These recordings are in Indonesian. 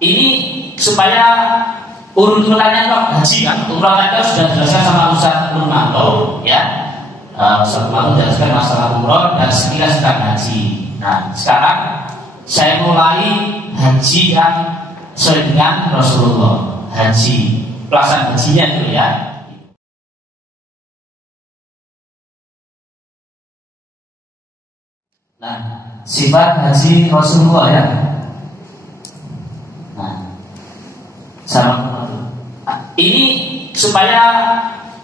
Ini supaya urutannya kok haji kan, urutannya sudah dijelaskan sama Ustaz Nurmanto ya. Ustaz Nurmanto menjelaskan masalah umroh dan sekilas tentang haji. Nah, sekarang saya mulai haji yang sesuai dengan Rasulullah. Haji, pelaksanaan hajinya dulu ya. Nah, sifat haji Rasulullah ya. Nah, sama ini supaya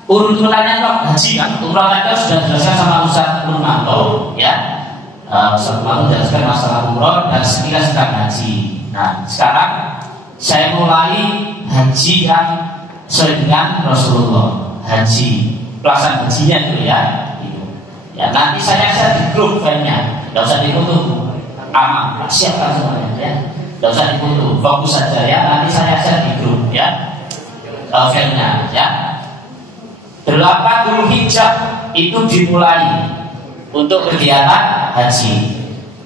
urutannya kok haji kan, urutannya sudah dijelaskan sama Ustaz Nurmanto ya. Ustaz Nurmanto menjelaskan masalah umroh dan sekilas tentang haji. Nah, sekarang saya mulai haji yang sesuai dengan Rasulullah. Haji, pelaksanaan hajinya dulu ya. Ya, nanti saya share di grup filenya. Tidak usah difoto, aman, siapkan semuanya ya. Tidak usah difoto, fokus saja ya. Nanti saya share di grup ya, filenya ya. 8 Dzulhijjah itu dimulai untuk kegiatan haji.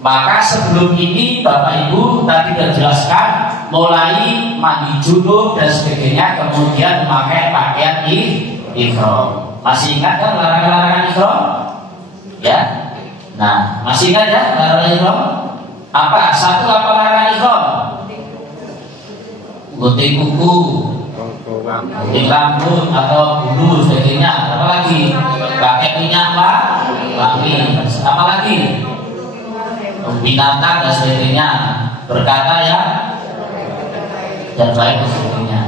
Maka sebelum ini Bapak Ibu tadi sudah jelaskan mulai mandi junub dan sebagainya, kemudian memakai pakaian ihram. Masih ingat kan larangan-larangan ihram? Ya. Nah, masih ingat ya larangan ihram? Apa? Satu apa larangan ihram? Gunting kuku, gunting rambut atau bulu sebagainya. Apa lagi? Pakai minyak wangi. Apa lagi? Binatang dan sebagainya. Berkata ya dan baik dan sebagainya.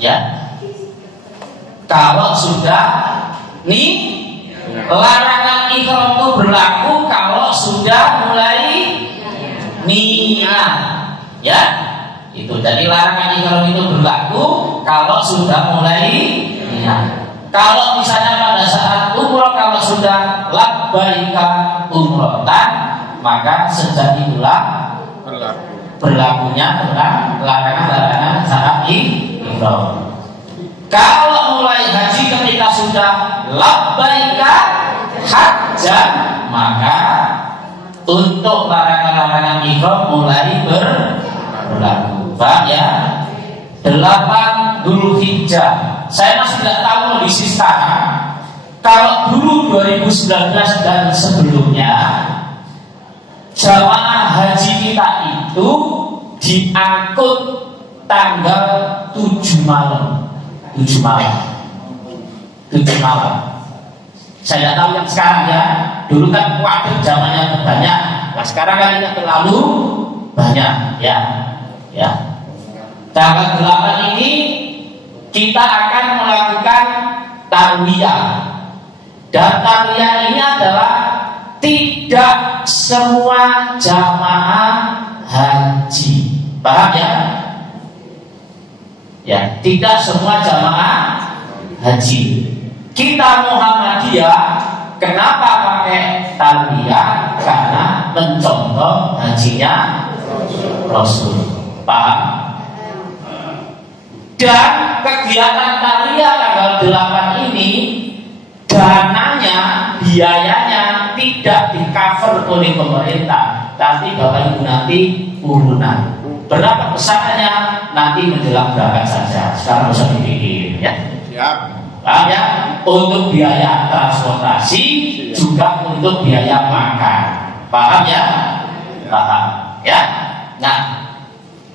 Ya. Kalau sudah larangan ihram itu berlaku kalau sudah mulai niat. Ya. Itu jadi larangan ihram itu berlaku kalau sudah mulai niat. Kalau misalnya pada saat umroh kalau sudah labbaika umrohtan, maka sejak itulah berlakunya tentang larangan-larangan saat ihram. Kalau mulai haji ketika sudah labbaika hajjan, maka untuk larangan-larangan ihram mulai berlaku. Paham ya? 8 Dzulhijjah. Saya masih tidak tahu kondisi sekarang. Kalau dulu 2019 dan sebelumnya, jamaah haji kita itu diangkut tanggal 7 malam. 7 malam. Saya tidak tahu yang sekarang ya. Dulu kan waktu zamannya banyak. Nah sekarang kan tidak terlalu banyak ya. Ya. Tanggal 8 ini kita akan melakukan tarwiyah. Dan tarwiyah ini adalah tidak semua jamaah haji. Paham ya? Ya, tidak semua jamaah haji. Kita Muhammadiyah kenapa pakai tarwiyah? Karena mencontoh hajinya Rasul. Paham? Dan kegiatan tarwiyah tanggal 8 ini dananya, biayanya tidak di-cover oleh pemerintah, tapi Bapak Ibu nanti urunan. Berapa besarnya nanti menjelang berangkat saja. Sekarang usah dipikir ya. Siap. Paham ya? Untuk biaya transportasi juga untuk biaya makan. Paham ya? Paham ya? Nah,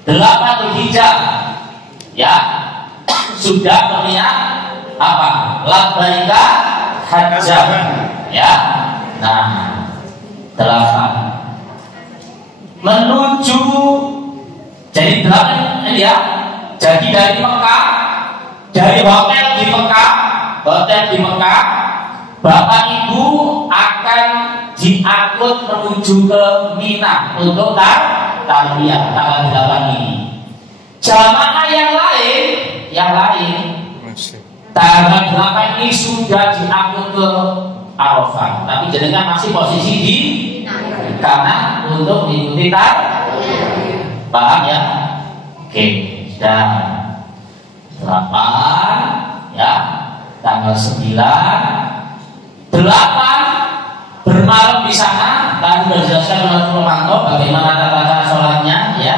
8 Dzulhijjah ya sudah berniat apa? Labbaika hajjan ya. Nah, 8 menuju jadi 8 ya. Jadi dari Mekah, dari hotel di Mekah, Bapak Ibu akan diangkut menuju ke Mina untuk tarwiyah tanggal 8 ini. Jamaah yang lain tanggal 8 ini sudah diangkut ke Arafah, tapi jenengan masih posisi di karena untuk mengikuti paham ya? Oke, sudah 8 ya, tanggal 9 bermalam di sana. Tadi sudah dijelaskan oleh Nurmanto bagaimana tata cara sholatnya ya.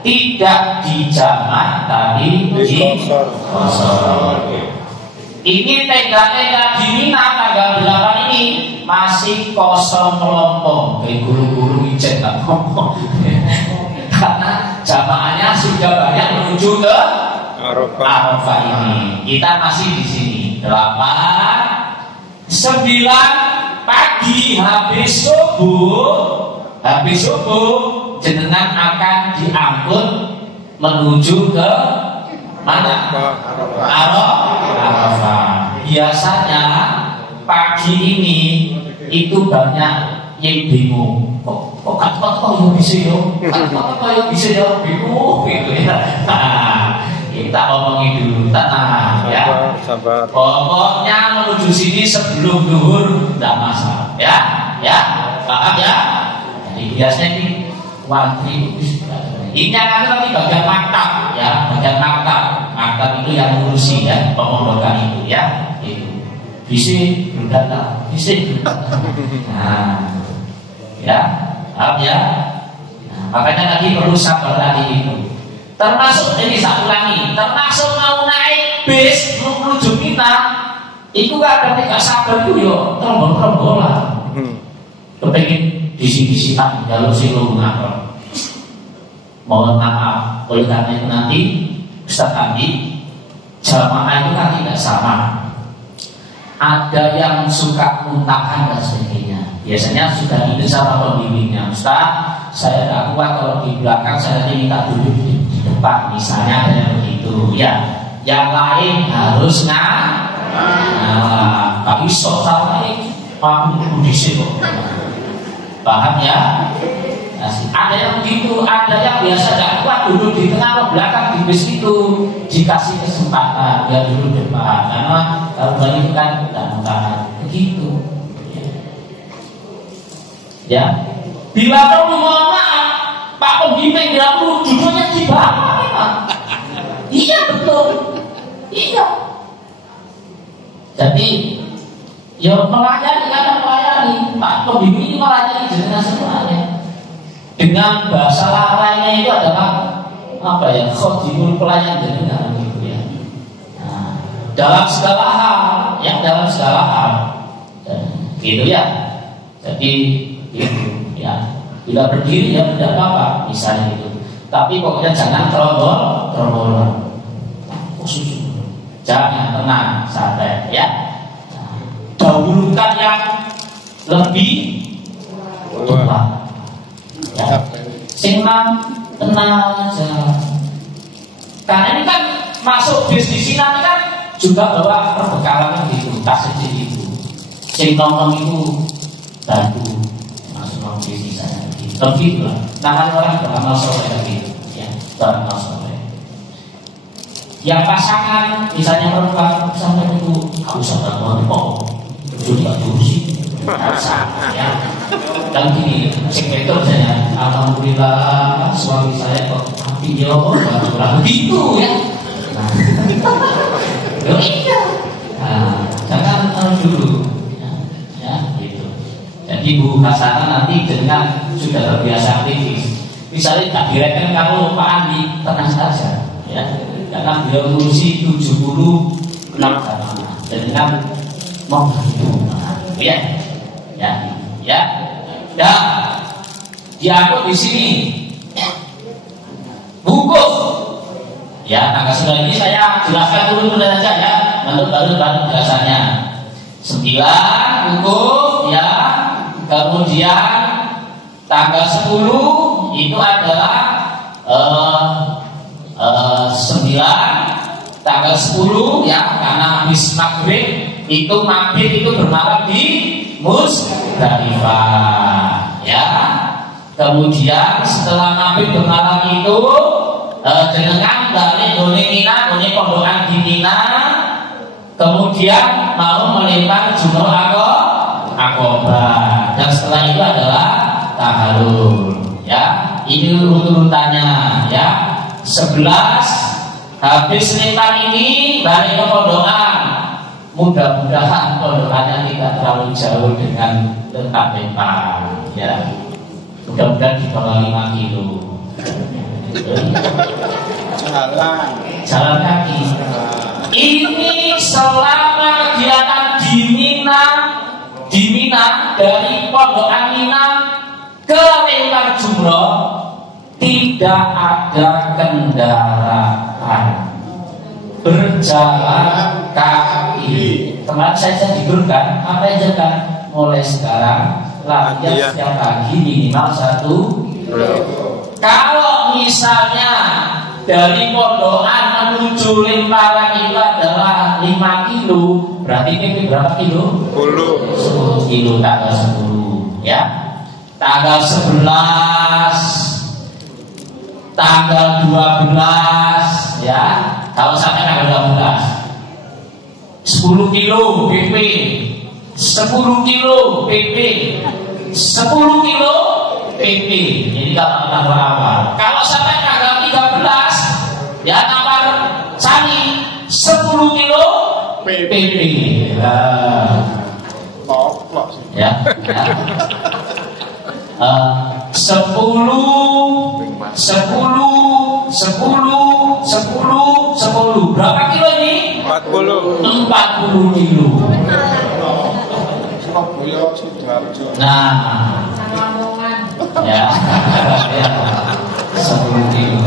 Tidak tidak dijamak tapi dikosor. Ini tenda-tenda di Mina tanggal 8 ini masih kosong melompong. Kayak guru-guru ijek tak ngomong. Karena jamaahnya sudah banyak menuju ke Arafah ini. Kita masih di sini. 8, 9 pagi habis subuh jenengan akan diangkut menuju ke mana? Arafah. Biasanya pagi ini itu banyak yang bingung. Kok yang bisa yo? Yang bisa yo? Bingung gitu ya. Kita omongin dulu, tenang ya. Sabar. Pokoknya menuju sini sebelum zuhur tidak masalah ya. Ya, paham ya? Jadi biasanya ini wantri ini yang nanti bagian maktab ya, bagian maktab itu yang ngurusi ya, pemondokan itu ya, itu visi berdata. Nah, ya, paham ya. Nah, makanya tadi perlu sabar tadi itu. Termasuk ini saya ulangi, termasuk mau naik bis menuju kita, itu kan ketika sabar itu yo trombol-trombolan. Kepengen disi-disi tak jalur silo ngapel. Mohon maaf, oleh karena itu nanti Ustaz Andi, jamaah itu kan tidak sama. Ada yang suka muntahan dan sebagainya. Biasanya sudah itu sama pembimbingnya. Ustaz, saya tidak kuat kalau di belakang, saya nanti minta duduk di depan. Misalnya ada yang begitu. Ya, yang lain harus tapi sok sama ini mampu di situ. Paham ya? Ada yang begitu, ada yang biasa gak kuat duduk di tengah atau belakang di bis itu, dikasih kesempatan dia duduk depan karena kalau itu kan tidak mungkin begitu ya. Bila perlu mohon maaf Pak pembimbing bila perlu duduknya di bawah memang. Iya betul, iya. Jadi ya melayani Pak pembimbing ini melayani jenengan semuanya. Dengan bahasa lainnya itu adalah apa ya, khodimul pelayan jenengan gitu ya. Nah, dalam segala hal, gitu ya. Jadi gitu ya. Bila berdiri ya tidak apa-apa, misalnya gitu. Tapi pokoknya jangan trombolan. Khusus. Jangan, tenang, santai ya. Nah, dahulukan yang lebih tua. Ya, tenang aja. Karena ini kan masuk bis di sini kan juga bawa perbekalan gitu, tas kecil itu. Sing nongkrong itu bantu masuk nongkrong bis saya gitu. Begitu lah. Nah orang beramal soleh gitu, ya beramal soleh. Yang pasangan misalnya perempuan sampai itu kamu sadar kok juga kursi. Ya. Dan gini, sekretar saya, alhamdulillah suami saya kok video gitu ya. Iya. Jangan dulu, ya gitu. Jadi Bu Hasanah nanti dengan sudah terbiasa aktivis. Misalnya tak direkan kamu Pak Andi, tenang saja, ya. Karena beliau ngurusi 76 jamaah dan dengan mau ya. Dan diangkut di sini bungkus. Ya, tanggal 9 ini saya jelaskan dulu saja ya, menurut baru penjelasannya. 9 bungkus ya, kemudian tanggal 10 itu adalah 9 tanggal 10 ya, karena habis maghrib itu bermalam di Musdalifah ya. Kemudian setelah maghrib bermalam itu jenengan balik gone Mina, gone pondokan di Mina. Kemudian mau melempar jumroh Aqobah. Dan setelah itu adalah tahallul ya. Ini urutannya ya. 11 habis lempar ini balik ke pondokan. Mudah-mudahan pondokannya tidak terlalu jauh dengan tempat lempar ya. Mudah-mudahan di bawah 5 kilo Jalan kaki. Ini selama kegiatan di Mina dari Pondok Amina ke Lempar Jumroh tidak ada kendaraan, berjalan kaki. Kemarin saya di grup kan, apa aja kan, mulai sekarang latihan setiap pagi minimal 1 kilo. Kalau misalnya dari Pondokan menuju Lemparan itu adalah 5 kilo, berarti ini berapa kilo? 10 kilo, tanggal 10 ya. Tanggal 11, tanggal 12 ya. Kalau sampai tanggal 12 10 kilo PP, 10 kilo PP, 10 kilo PP. Jadi kalau tanggal awal, kalau sampai tanggal 13 ya Nampar Sani 10 kilo PP. Ya. 10 berapa kilo ini? 40 kilo. Nah, ya, 10 kilo,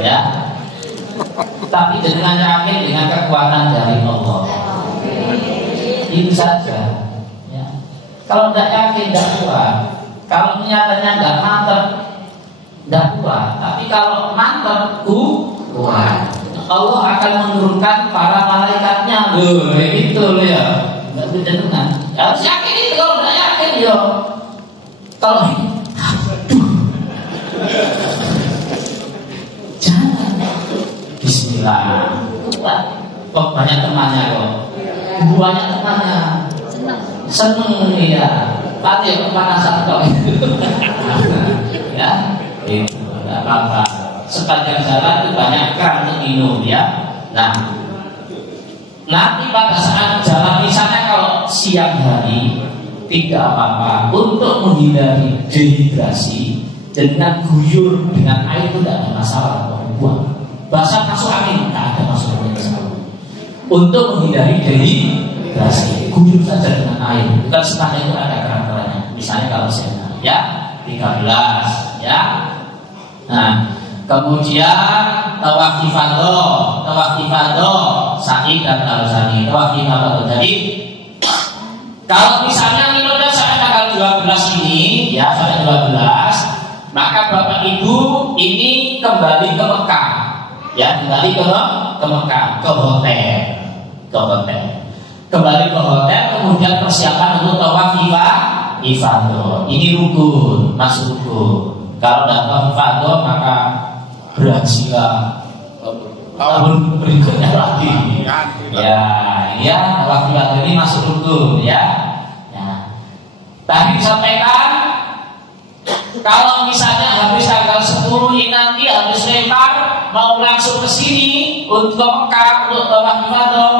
ya. Tapi dengan yakin, dengan kekuatan dari Allah, itu saja. Ya. Kalau tidak yakin, tidak kuat. Kalau nyatanya nggak mantap, tidak kuat. Tapi kalau mantap, kuat. Allah akan menurunkan para malaikatnya, loh, gitu loh ya. Nggak bisa dengar. Harus yakin itu. Kalau nggak yakin, yo. Kalau jangan. Bismillah. Kok banyak temannya kok. Banyak temannya. Seneng ya. Pati kepanasan kok. Ya. Itu enggak apa-apa. Sepanjang jalan itu banyak kan untuk minum ya. Nah, nanti pada saat jalan misalnya kalau siang hari tidak apa-apa, untuk menghindari dehidrasi dengan guyur dengan air itu tidak ada masalah. Buang basah masuk angin tidak ada masalah. Untuk menghindari dehidrasi guyur saja dengan air, bukan sepanjang itu ada keran-kerannya. Misalnya kalau siang ya 13 ya. Nah, kemudian tawaf ifadah, sa'i dan al-sani. Tawaf ifadah. Jadi kalau misalnya minumnya sampai tanggal 12 ini, ya sampai 12, maka Bapak Ibu ini kembali ke Mekah, ya kembali ke Mekah, ke hotel, kembali ke hotel, kemudian persiapan untuk tawaf ifadah. Ini rukun, masuk rukun. Kalau tidak tawaf ifadah maka berhajilah tahun berikutnya lagi. Ya, tawaf ifadah ini masuk rukun ya. Tadi disampaikan kalau misalnya habis tanggal 10 ini nanti habis Lempar mau langsung ke sini untuk Mekah untuk tawaf ifadah,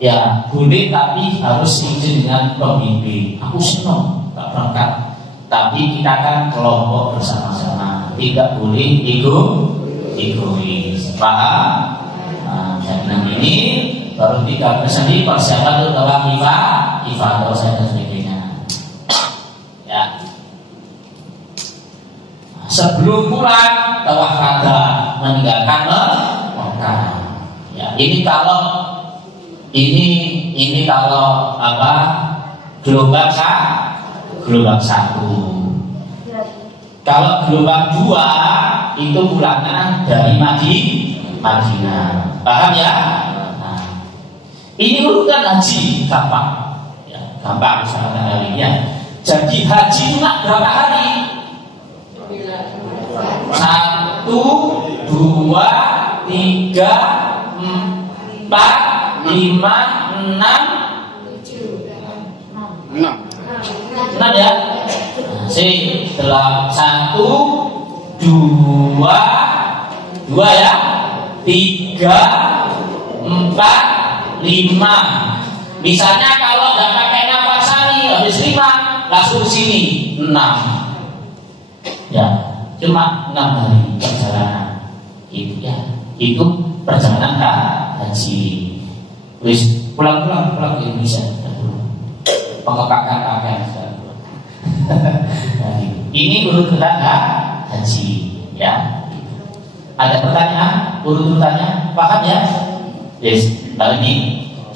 ya boleh, tapi harus izin dengan pembimbing. Aku senang tak berangkat, tapi kita kan kelompok bersama-sama, tidak boleh egois. Paham? Nah, dan ini baru 13 hari persiapan untuk tawaf ifadah saya dan sebagainya. Ya. Sebelum pulang tawaf qada, meninggalkan Mekah. Ya, ini kalau apa? Gelombang 1. Kalau gelombang 2 itu pulangnya dari Madinah. Paham ya? Nah, ini urutan haji gampang. Ya, gampang misalnya harinya. Jadi haji cuma berapa hari? 1, 2, 3, 4, 5, 6, 6 ya. Setelah 1, 2 ya, 3, 4, 5. Misalnya kalau nggak pakai nafasani habis 5 langsung sini 6. Ya, cuma 6 hari perjalanan. Itu ya, itu perjalanan haji. Wis pulang ke Indonesia. Pengepakan pakaian. Nah, ini urutan haji, ya. Ada pertanyaan, urutannya, paham ya? Yes, lalu ini.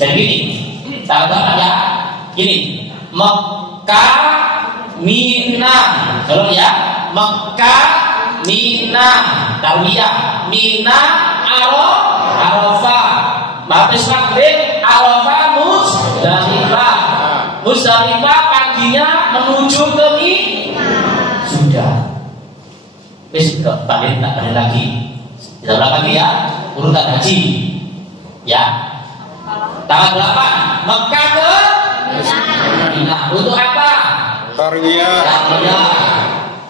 Jadi gini, tahu ya? Gini, Mekah, Mina, kalau ya, Mekah, Mina, Tarwiyah, Mina, Arafah, habis maghrib, Arafah, Muzdalifah. Muzdalifah paginya menuju ke Mina. Sudah. Wis balik lagi. Kita ulang lagi ya, urutan haji. Ya. Tanggal 8 Mekah ke Mina. Untuk apa? Tarwiyah.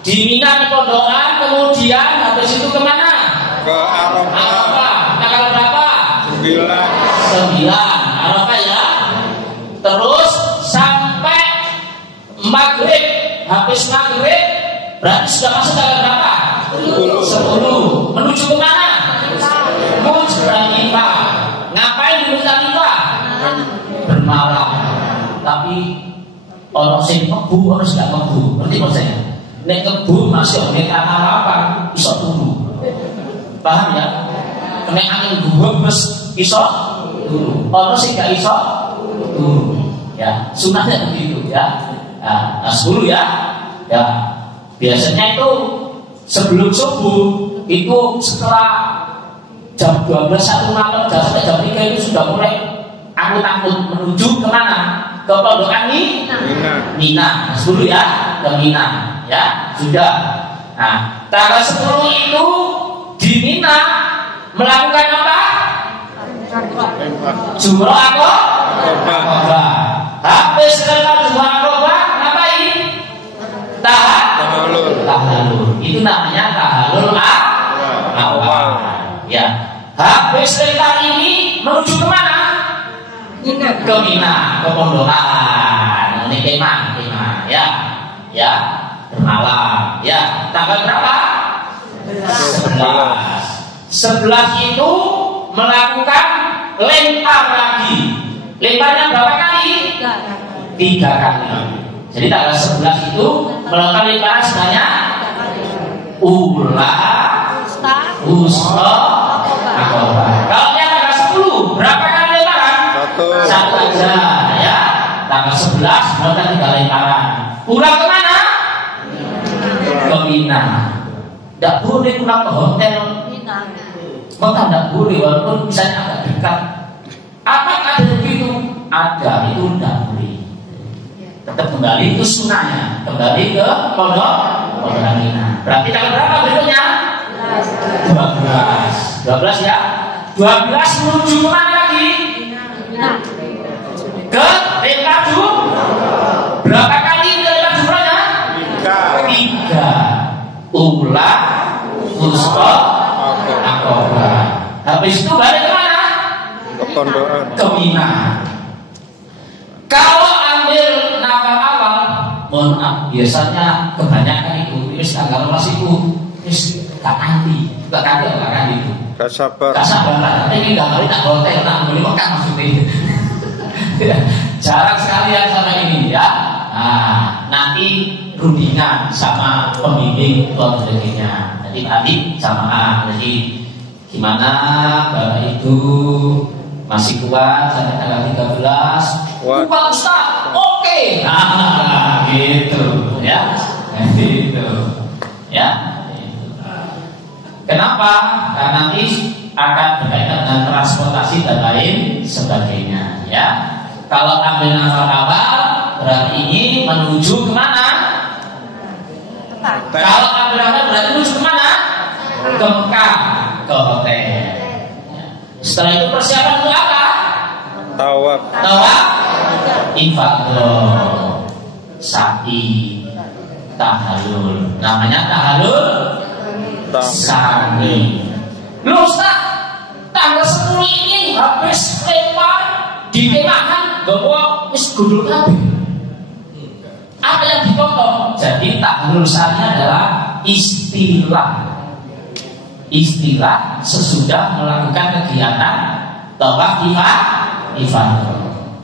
Di Mina di Pondokan, kemudian habis itu kemana? Ke Arafah. Tanggal berapa? 9 Arafah ya. Terus sampai maghrib. Habis maghrib berarti sudah masuk tanggal berapa? 10. Menuju ke mana? Muzdalifah. Ngapain di Muzdalifah? Bermalam. Tapi orang sing kebu harus gak kebu. Ngerti maksudnya? Nek kebu masih oleh tanah lapang iso turu. Paham ya? Nek angin guwebes iso turu. Orang sing gak iso turu. Ya, sunahnya begitu ya. Nah, 10 ya. Ya. Biasanya itu sebelum subuh itu setelah jam 12 satu malam sampai jam 3 itu sudah mulai angkut-angkut menuju kemana? Ke Pondokan Mina. 10 ya, ke Mina ya, sudah. Nah, tanggal 10 itu di Mina melakukan apa? Jumroh Aqabah. Habis lempar jumroh Aqabah ngapain? Tahallul. Itu namanya tahallul awal. Ya. Habis lempar ini menuju kemana? Ke Mina, ke Pondokan. Ini kemah, ya. Ya, bermalam. Ya, tanggal berapa? 11 itu melakukan lempar lagi. Lemparnya berapa kali? 3 kali. Jadi tanggal 11 itu melakukan lemparan sebanyak ula, wusta, aqabah. Kalau yang tanggal 10 berapa kali lemparan? 1 aja ya. Tanggal 11 melakukan 3 lemparan. Pulang kemana? Ke Mina. Tidak boleh pulang ke hotel. Maka tidak boleh walaupun misalnya agak dekat. Apa ada begitu? Ada, itu tidak boleh. Tetap kembali itu sunnahnya. Kembali ke Pondokan Mina. Berarti tanggal berapa berikutnya? 12 ya. 12 menuju kemana lagi? Ke lempar jumroh. Berapa kali lempar jumrohnya? 3. Ula, wusta, aqabah. Habis itu balik kemana? Ke Pondokan. Ke Mina. Kalau ambil nafar awal, mohon maaf, biasanya kebanyakan itu tanggal itu gak kanti itu. Gak sabar lah. Ini gak kali tak hotel, tak boleh makan maksudnya. Jarang sekali yang sama ini ya. Nah, nanti rundingan sama pembimbing konselernya. Jadi sama. Jadi gimana Bapak itu masih kuat sampai tanggal 13? Kuat Ustaz. Oke. Nah, gitu ya. Gitu. Ya. Kenapa? Karena nanti akan berkaitan dengan transportasi dan lain sebagainya ya. Kalau ambil nafar awal berarti ini menuju kemana? Kalau ambil nafar berarti menuju kemana? Ke Mekah, ke hotel. Setelah itu persiapan untuk apa? Tawaf, ifadah, sa'i, tahallul. Namanya tahallul sani. Loh Ustaz, tanggal 10 ini habis lempar di kemahan bahwa wis gundul kabeh. Apa yang dipotong? Jadi tahallul sani adalah istilah istilah sesudah melakukan kegiatan tawaf ifadah.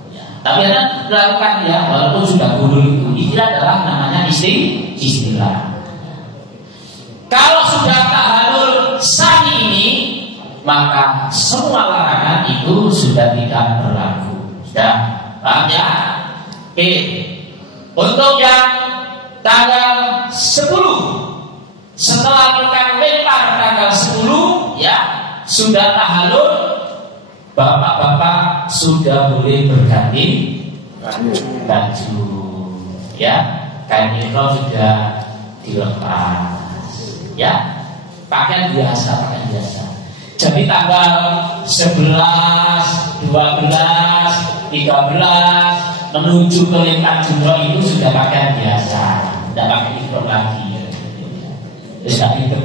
Ya. Tapi ada melakukan ya walaupun sudah gundul itu istilah adalah namanya istilah. Kalau sudah tahallul sani ini maka semua larangan itu sudah tidak berlaku. Sudah paham ya? Oke. Untuk yang tanggal 10 setelah bukan lempar tanggal 10 ya sudah tahallul, bapak-bapak sudah boleh berganti baju ya, kain ihram sudah dilepas ya, pakaian biasa. Jadi tanggal 11, 12, 13 menuju ke lempar jumroh itu sudah pakaian biasa, tidak pakai ihram lagi. Terus tak itu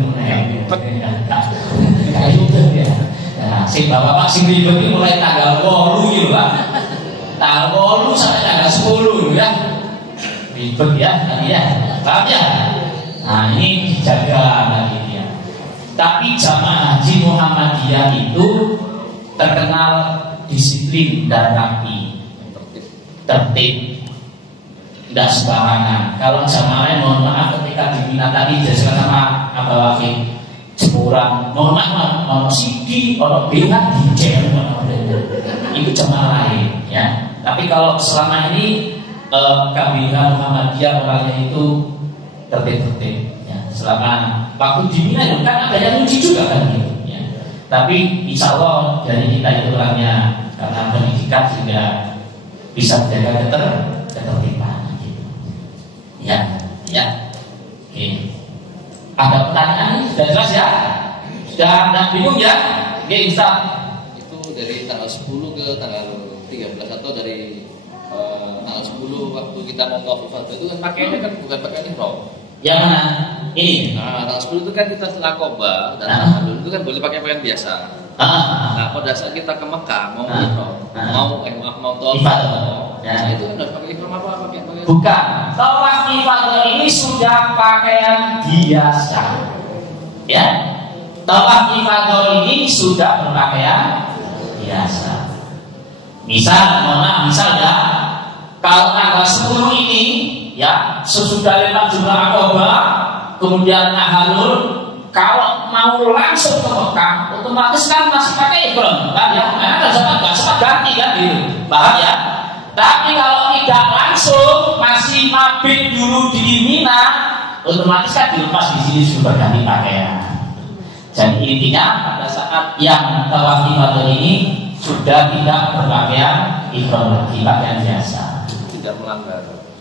ya. Nah, si bapak si ribet ini mulai tanggal 8 gitu Pak. Tanggal 8 sampai tanggal 10 ya. Ribet ya tadi ya. Paham ya? Nah, ini dijaga lagi ya. Tapi jamaah haji Muhammadiyah itu terkenal disiplin dan rapi, tertib, tidak sembarangan. Kalau jamaah lain mohon maaf ketika diminta tadi dijelaskan sama Abah Wakil jemuran, mohon maaf, CD, orang BH di itu jamaah lain ya. Tapi kalau selama ini Kabilah Muhammadiyah orangnya itu tertib ya. Selama waktu di Mina itu kan ada yang uji juga kan gitu ya. Tapi insya Allah dari kita itu orangnya karena pendidikan juga bisa menjaga ketertiban gitu. Ya. Oke. Ada pertanyaan? Sudah jelas ya? Sudah bingung ya? Oke, Ustaz. Itu dari tanggal 10 ke tanggal 13 atau dari tanggal 10 waktu kita mau tawaf itu kan pakaiannya kan bukan pakaian ihram. Yang mana? Ini. Nah, tanggal 10 itu kan kita setelah Qoba dan tahallul itu kan boleh pakai pakaian biasa. Nah, pada saat kita ke Mekah mau mau tawaf, nah itu kan harus pakai ihram apa pakai pakaian? Bukan. Tawaf ifadah ini sudah pakaian biasa. Ya. Tawaf ifadah ini sudah berpakaian biasa. Misal ya, kalau tanggal 10 ini ya sesudah lempar jumrah Aqabah kemudian tahallul, kalau mau langsung ke Mekah otomatis kan masih pakai ihram kan ya, karena nggak sempat ganti kan gitu, paham ya? Tapi kalau tidak langsung masih mabit dulu di Mina, otomatis kan dilepas di sini sudah ganti pakaian. Jadi intinya pada saat yang tawaf ifadah ini sudah tidak berpakaian ihram lagi, pakaian biasa.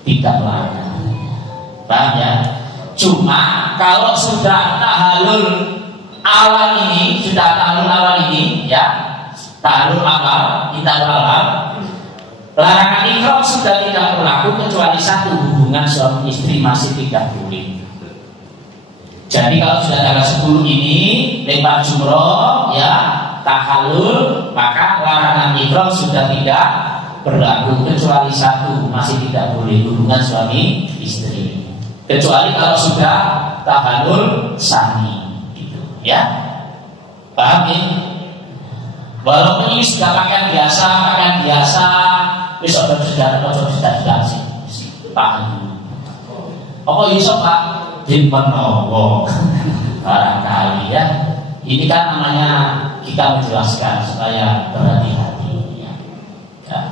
Tidak melanggar. Paham ya? Cuma kalau sudah tahallul awal ini, ya, tahallul awal, larangan ihram sudah tidak berlaku kecuali satu, hubungan suami istri masih tidak boleh. Jadi kalau sudah tanggal 10 ini lempar jumroh ya, tahallul, maka larangan ihram sudah tidak berlaku kecuali satu, masih tidak boleh hubungan suami istri. Kecuali kalau sudah tahallul sani gitu ya. Paham ya? Walaupun ini sudah pakaian biasa, besok sudah sih. Paham. Apa iso Pak? Di menowo barangkali ya. Ini kan namanya kita menjelaskan supaya berhati-hati ya.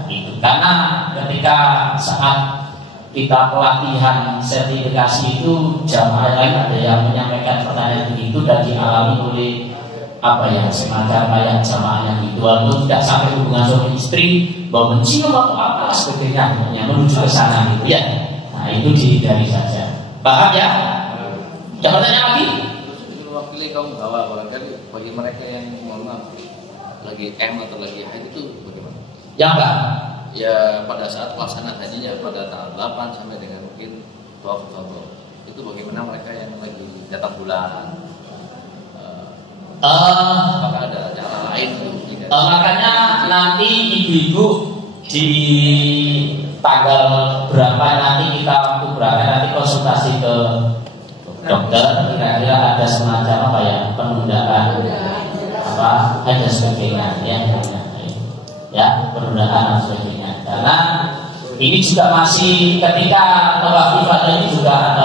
Itu karena ketika saat kita pelatihan sertifikasi itu jamaah lain ada yang menyampaikan pertanyaan begitu dan dialami oleh semacam kayak jamaah yang itu, walaupun tidak sampai hubungan suami istri, bahwa mencium atau apa sebagainya, menuju ke sana gitu ya. Nah itu dihindari saja. Paham ya? Yang bertanya lagi? Wakili kaum bawa barangkali bagi mereka yang mohon maaf lagi atau lagi haid itu bagaimana? Yang enggak? Ya pada saat pelaksanaan hajinya pada tanggal 8 sampai dengan mungkin 12 itu bagaimana mereka yang lagi datang bulan? Apakah ada cara lain untuk makanya nanti ibu-ibu di tanggal berapa nanti kita waktu berapa nanti konsultasi ke dokter, kira-kira ada semacam apa ya, penundaan apa, ada sebagainya ya penundaan dan sebagainya. Karena ini juga masih ketika tawaf ifadah ini juga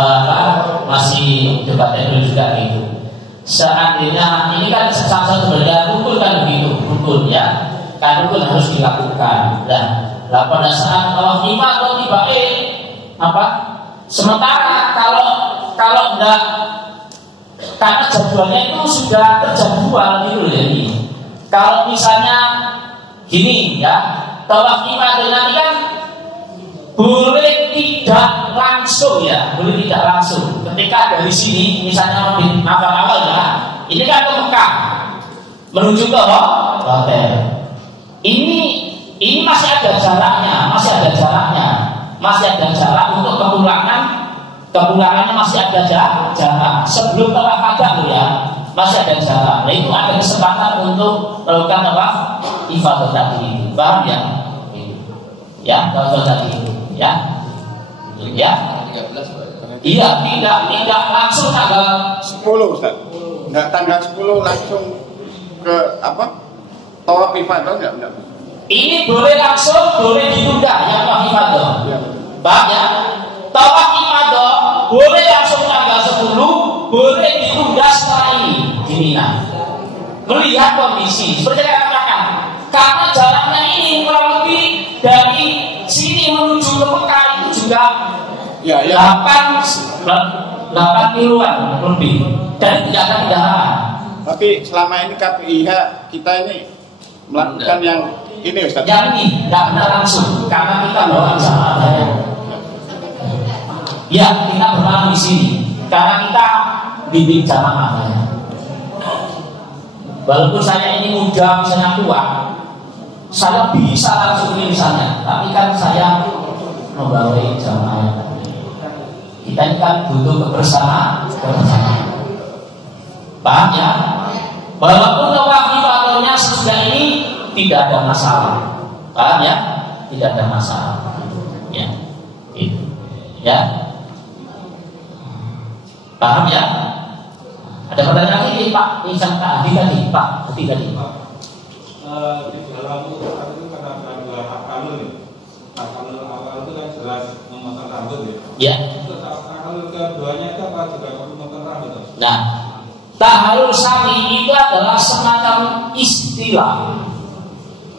masih debat juga gitu. Seandainya ini kan salah satu sebenarnya rukun kan begitu, rukun ya, kan rukun harus dilakukan. Nah, pada saat tawaf ifadah tiba apa? Sementara kalau enggak, karena jadwalnya itu sudah terjadwal gitu ya ini. Kalau misalnya gini ya, tawaf ifadah nanti kan boleh tidak langsung ya, boleh tidak langsung. Ketika dari sini, misalnya di awal ya, ini kan ke Mekah menuju ke hotel. Ini masih ada jaraknya, masih ada jarak untuk kepulangannya masih ada jarak. Sebelum tawaf wada ya, masih ada jarak. Nah itu ada kesempatan untuk melakukan tawaf ifadah tadi. Paham ya? Ya, tawaf tadi ya. Ya. 13 Iya, tidak langsung tanggal 10 Ustaz. Enggak tanggal 10 langsung ke apa? Tawaf ifadah enggak? Ini boleh langsung, boleh ditunda ya tawaf ifadah. Iya. Paham ya? Tawaf ifadah boleh langsung tanggal 10, boleh ditunda setelah ini di Mina. Melihat kondisi seperti yang saya katakan, karena jaraknya ini kurang lebih dari sini menuju ke Mekah itu juga 8 kiloan lebih, dan tidak ada kendaraan. Tapi selama ini KPIH kita ini melakukan yang ini Ustaz. Yang ini tidak benar langsung, karena kita bawa jamaah. Ya, kita berlaku di sini karena kita bimbing jamaah. Walaupun saya ini muda, misalnya tua, saya bisa langsung ini misalnya, tapi kan saya membawa jamaah. Kita ini kan butuh kebersamaan. Paham ya? Walaupun tawaf ifadahnya sesudah ini tidak ada masalah. Paham ya? Tidak ada masalah. Ya. Gitu. Ya. Paham ya? Ada pertanyaan lagi Pak? Insang tadi Pak. Tadi. Di dalam Al-Quran itu kata akalul awal itu kan jelas memotong rambut ya. Ya. Terus akalul keduanya itu apa juga memotong rambut? Nah, tahallul sani itu adalah semacam istilah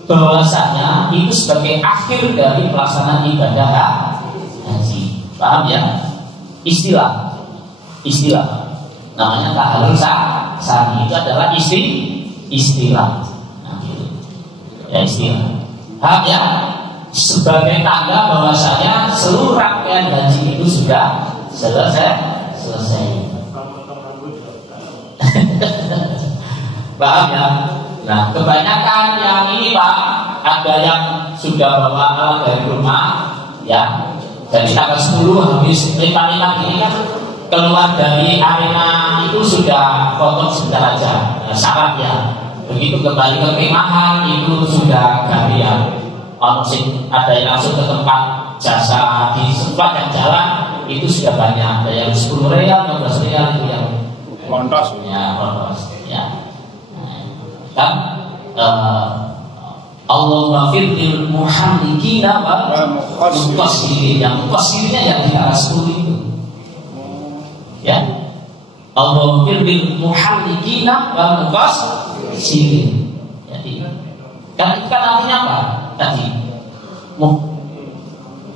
bahwasanya itu sebagai akhir dari pelaksanaan ibadah haji. Paham ya? Istilah namanya tahallul sani itu adalah istilah. Nah, gitu. Ya, istilah. Paham ya? Sebagai tanda bahwasanya seluruh rangkaian haji itu sudah selesai. Paham ya? Nah, kebanyakan yang ini Pak, ada yang sudah bawa alat dari rumah ya. Dari tanggal 10 habis 5 ini kan keluar dari arena itu sudah potong sebentar aja, syarat ya. Begitu kembali ke kemahan itu sudah gantian. Ada yang langsung ke tempat jasa di tempat yang jalan itu sudah banyak. Ada yang 10 real, 15 real itu yang Lontos ya. Kan Allahumma firlil muhamlikina wal muqassirin. Yang muqassirnya yang di atas 10 itu. Ya. Allahumma firlil muhamlikina wal muqassirin. Jadi kan itu kan artinya apa? Tadi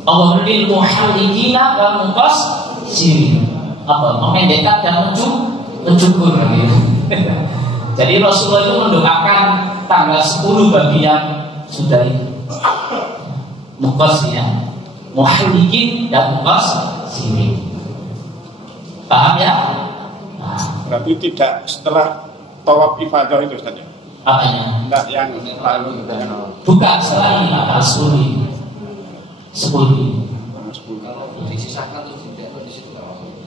Allahumma firlil muhamlikina wal muqassirin. Apa? Memendekkan dan mencukur gitu. Jadi Rasulullah itu mendoakan tanggal 10 bagi yang sudah itu muqas ya, muhallikin dan muqas sini. Paham ya? Nah, berarti tidak setelah tawaf ifadah itu Ustaz. apanya? Enggak yang lalu. Bukan setelah ini tanggal 10. 10. Kalau disisakan terus tidak di situ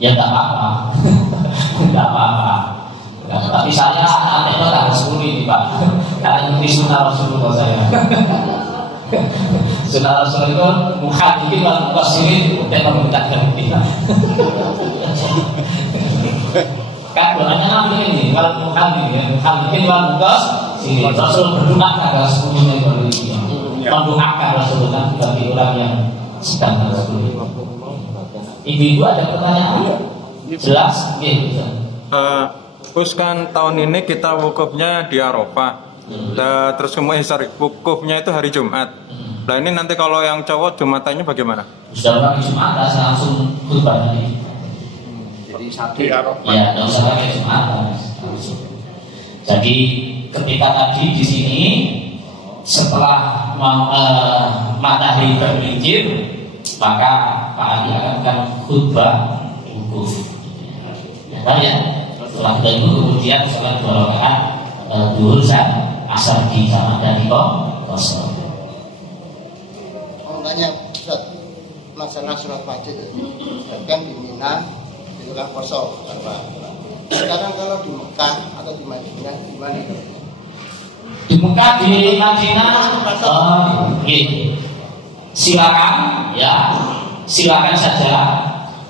Ya enggak apa-apa. Enggak apa-apa. Tapi saya anaknya itu tanggal 10 ini Pak. Karena ini sunnah Rasulullah saya. Sunnah Rasulullah itu muhadikin wal muqassirin dan memintakan kita. Kan doanya Nabi ini, wal muhammadin wal muqas, si Rasul berdoa agar semuanya itu mendoakan Rasulullah bagi orang yang sedang Rasulullah. Ibu ada pertanyaan? Jelas? Terus kan tahun ini kita wukufnya di Arafah. Terus kemudian wukufnya itu hari Jumat. Nah ini nanti kalau yang cowok Jumatannya bagaimana? Sudah pakai Jumat, saya langsung khutbah tadi. Jadi satu Di Arafah. Ya, tidak usah pakai Jumat. Jadi ketika tadi di sini setelah matahari tergelincir, maka Pak Ali akan khutbah wukuf. Ya, setelah itu kemudian sholat 2 rakaat zuhur asar di jamaah dari kosong. Mau tanya Ustaz, masalah surat wajib kan di Mina itu kan kosong. Sekarang kalau di Mekah atau di Madinah gimana? Di Mekah, di Madinah, silakan ya, silakan saja.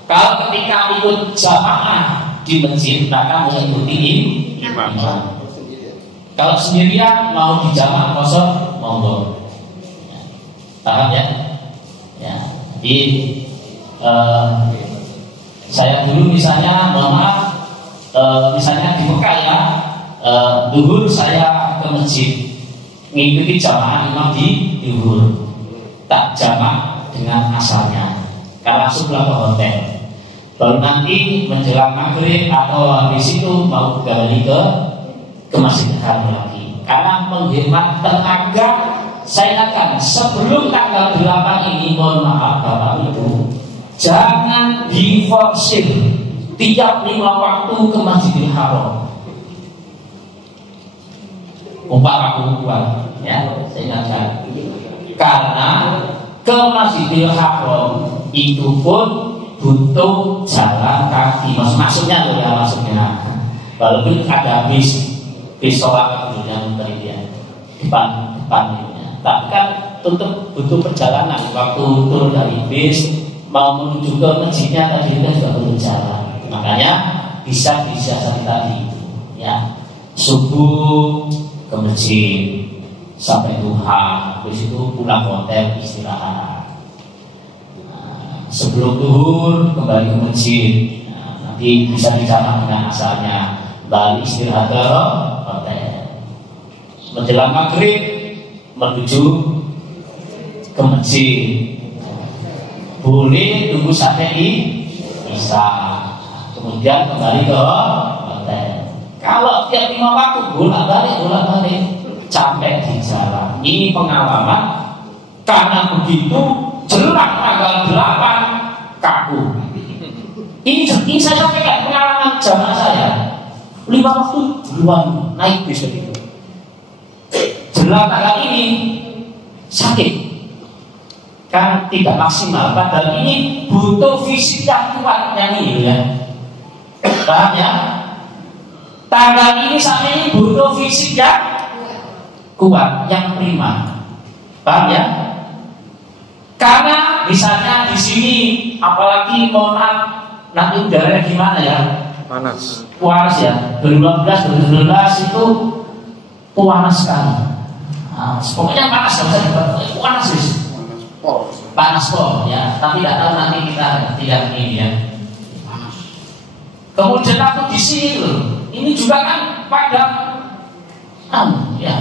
Kalau ketika ikut jamaah di masjid, maka mengikuti imam. Kalau sendirian mau di jamaah kosong, monggo. Paham ya? Ya. Jadi saya dulu misalnya, mohon maaf, misalnya di Mekah ya, zuhur saya ke masjid, mengikuti jamaah imam di zuhur, tak jamak dengan asalnya, karena langsung pulang ke hotel. Baru nanti menjelang maghrib atau habis itu mau kembali ke Masjid Haram lagi. Karena menghemat tenaga, saya ingatkan sebelum tanggal 8 ini, mohon maaf Bapak Ibu, jangan diforsir tiap 5 waktu ke Masjidil Haram. Aku ya, saya ingatkan. Karena ke Masjidil Haram itu pun butuh jalan kaki. Maksudnya loh ya, maksudnya walaupun ada bis sholat kemudian penelitian depan tapi kan tetap butuh perjalanan. Waktu turun dari bis mau menuju ke masjidnya tadi kita juga butuh jalan. Makanya bisa disiasati tadi ya, subuh ke masjid sampai duha, habis itu pulang hotel istirahat. Sebelum zuhur kembali ke masjid, nanti bisa dicatat dengan asalnya, lalu istirahat ke hotel. Menjelang maghrib menuju ke masjid, boleh tunggu sampai isya, kemudian kembali ke hotel. Kalau tiap 5 waktu bolak-balik capek di jalan. Ini pengalaman, karena begitu jelang tanggal 8 kaku. Ini saya sampaikan pengalaman jamaah saya. 5 waktu duluan naik bis itu. Jelang tanggal ini sakit, kan tidak maksimal. Padahal ini butuh fisik yang kuat yang ini ya. Paham ya? Tanggal ini sampai ini butuh fisik yang kuat, yang prima. Paham ya? Karena misalnya di sini, apalagi mohon maaf, nanti udaranya gimana ya? Panas ya. 2015 itu panas sekali. Nah, pokoknya panas, panas sih. Panas pol ya. Tapi tidak tahu nanti kita tidak ini ya. Kemudian aku di sini loh. Ini juga kan padang, ya.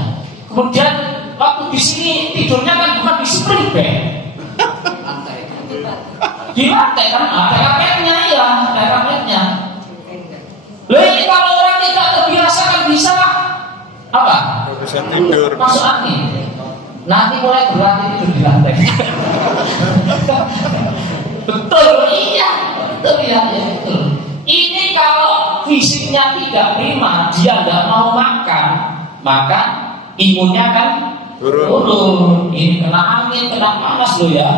Kemudian waktu di sini tidurnya kan bukan di spring bed. Di lantai kan ada karpetnya ya, ada karpetnya. Loh ini kalau orang tidak terbiasa kan bisa apa? bisa tidur. Masuk angin. Nanti mulai berlatih tidur di lantai. Betul, iya, betul ya, betul. Ini kalau fisiknya tidak prima, dia tidak mau makan, maka imunnya kan turun. Ini kena angin, kena panas loh ya.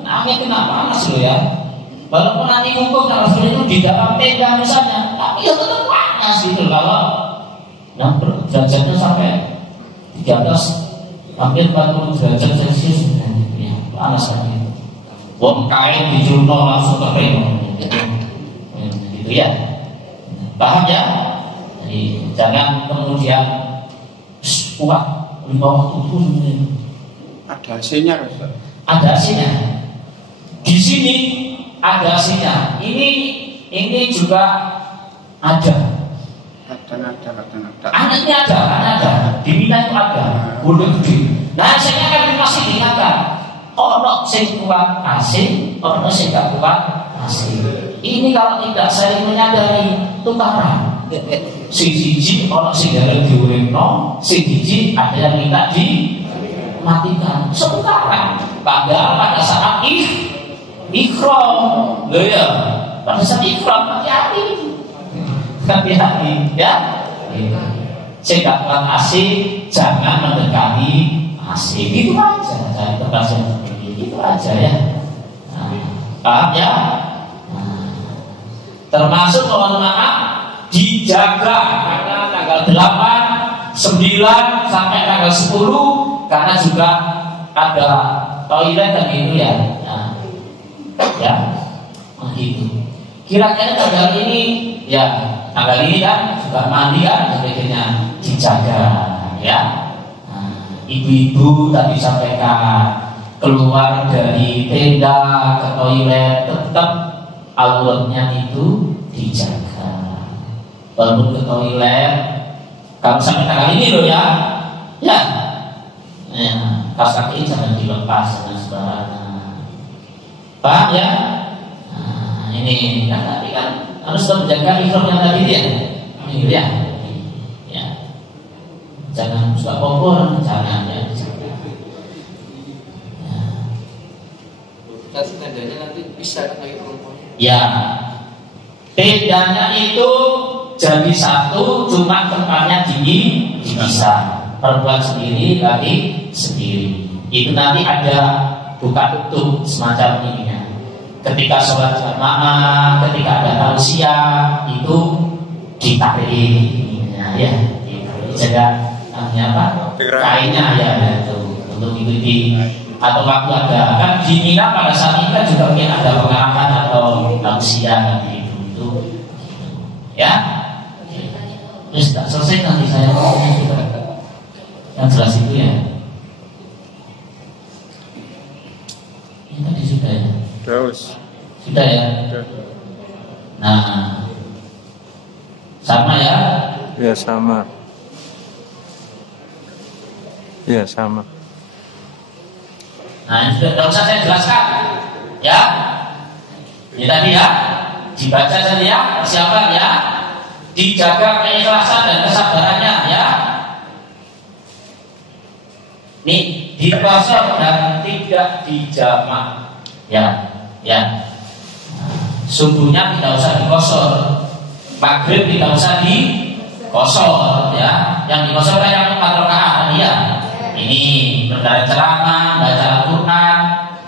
Kena angin, kena panas loh ya. Walaupun nanti hukum kalau seperti itu di dalam tenda misalnya, tapi ya tetap panas gitu kalau derajatnya sampai di atas hampir 40 derajat Celcius ya, panas lagi. Wong kain di Juno langsung kering gitu ya. Paham ya? Jadi jangan kemudian kuat 5 waktu itu ada hasilnya, Ustaz. ada hasilnya. Di sini ada hasilnya. Ini juga ada. Anaknya ada. Di Mina itu ada. Boleh gede. Nah, saya kan masih diingatkan. Ono sing kuat asing, ono sing gak kuat asing. Ini kalau tidak saling menyadari tukaran. Sing siji ono sing gareng diuripno, sing siji ada yang minta dimatikan. Sekarang pada saat ikhram, loh ya, pada saat ikhram hati-hati ya. Sing gak kuat asing, jangan mendekati asing. Itu aja, cari tempat yang seperti itu aja ya. Paham ya? Termasuk mohon maaf dijaga karena tanggal 8, 9 sampai tanggal 10 karena juga ada toilet dan gitu ya. Ya, gitu. Kira-kira tanggal ini ya, tanggal ini kan juga mandi kan, sebagainya dijaga ya. Ibu-ibu tadi sampaikan keluar dari tenda ke toilet tetap auratnya itu dijaga. Walaupun ke toilet, kalau sampai tanggal ini loh ya, kaos kaki jangan dilepas dengan sembarangan. Paham ya? Nah, ini kan tadi kan harus menjaga ihramnya tadi ya, ini ya. Jangan suka kompor, jangan ya. Kasih tendanya nanti bisa kan lagi perempuan? Ya, tendanya itu jadi satu, cuma tempatnya dipisah. Perempuan sendiri, laki sendiri. Itu nanti ada buka tutup semacam ini ya. Ketika sholat jamaah, ketika ada tausiah itu ditarik ya, dijaga. Apa? Kainnya ya itu untuk ikuti atau waktu ada kan di Mina pada saat ini kan juga mungkin ada pengarahan atau tausiah itu ya. Terus tak selesai nanti saya ngomongnya juga yang jelas itu ya. Ini tadi sudah ya. Terus Sudah ya. Nah, sama ya. Ya sama. Ya sama. Nah, ini sudah usah saya jelaskan, ya. Ini tadi ya, dibaca saja ya, persiapan ya, dijaga keikhlasan dan kesabarannya ya. Nih, dikosor dan tidak dijamak, ya. Subuhnya tidak usah dikosor, maghrib tidak usah dikosor, ya. Yang dikosor kan yang 4 rakaat ya. Ini berdaya ceramah, baca Al-Quran,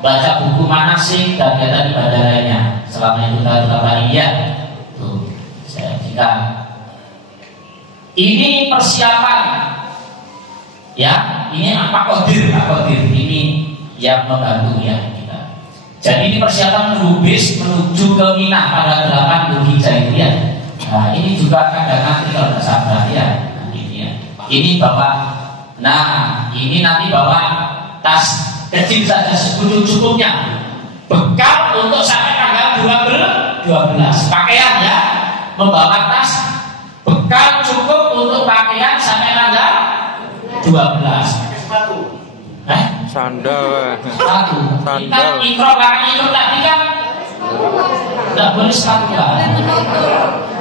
baca buku manasik dan kegiatan ibadah lainnya. Selama itu tadi ya. Tuh, saya jika ini persiapan, ya, ini apa kodir ini yang membantu ya kita. Jadi ini persiapan menuju ke Mina pada 8 Dzulhijjah itu ya. Nah, ini juga kadang-kadang kalau tidak sabar ya. Nah, ini ya. Ini bawa. Nah, ini nanti bawa tas kecil saja secukupnya. Bekal untuk sampai tanggal 12 pakaian ya. Membawa tas bekal cukup untuk pakaian sampai tanggal 12. Sandal. Kita ikhrok tadi kan tidak boleh sepatu ya.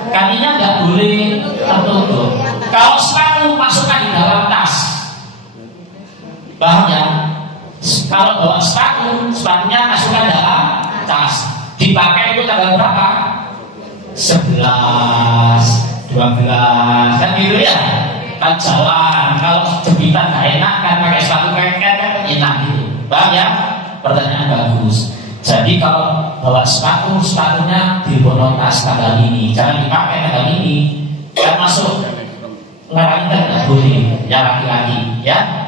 Kakinya tidak boleh tertutup. Kalau sepatu masukkan di dalam tas. Paham ya? Kalau bawa sepatunya masukkan dalam tas. Dipakai itu tanggal berapa? 11, 12 kan gitu ya. Kan jalan. Kalau jepitan gak enak kan pakai sepatu keket kan enak gitu. Paham ya? Pertanyaan bagus. Jadi kalau bawa sepatunya dibono tas tanggal ini, jangan dipakai tanggal ini. Kan masuk ngarang kan nggak boleh. Ya laki-laki ya.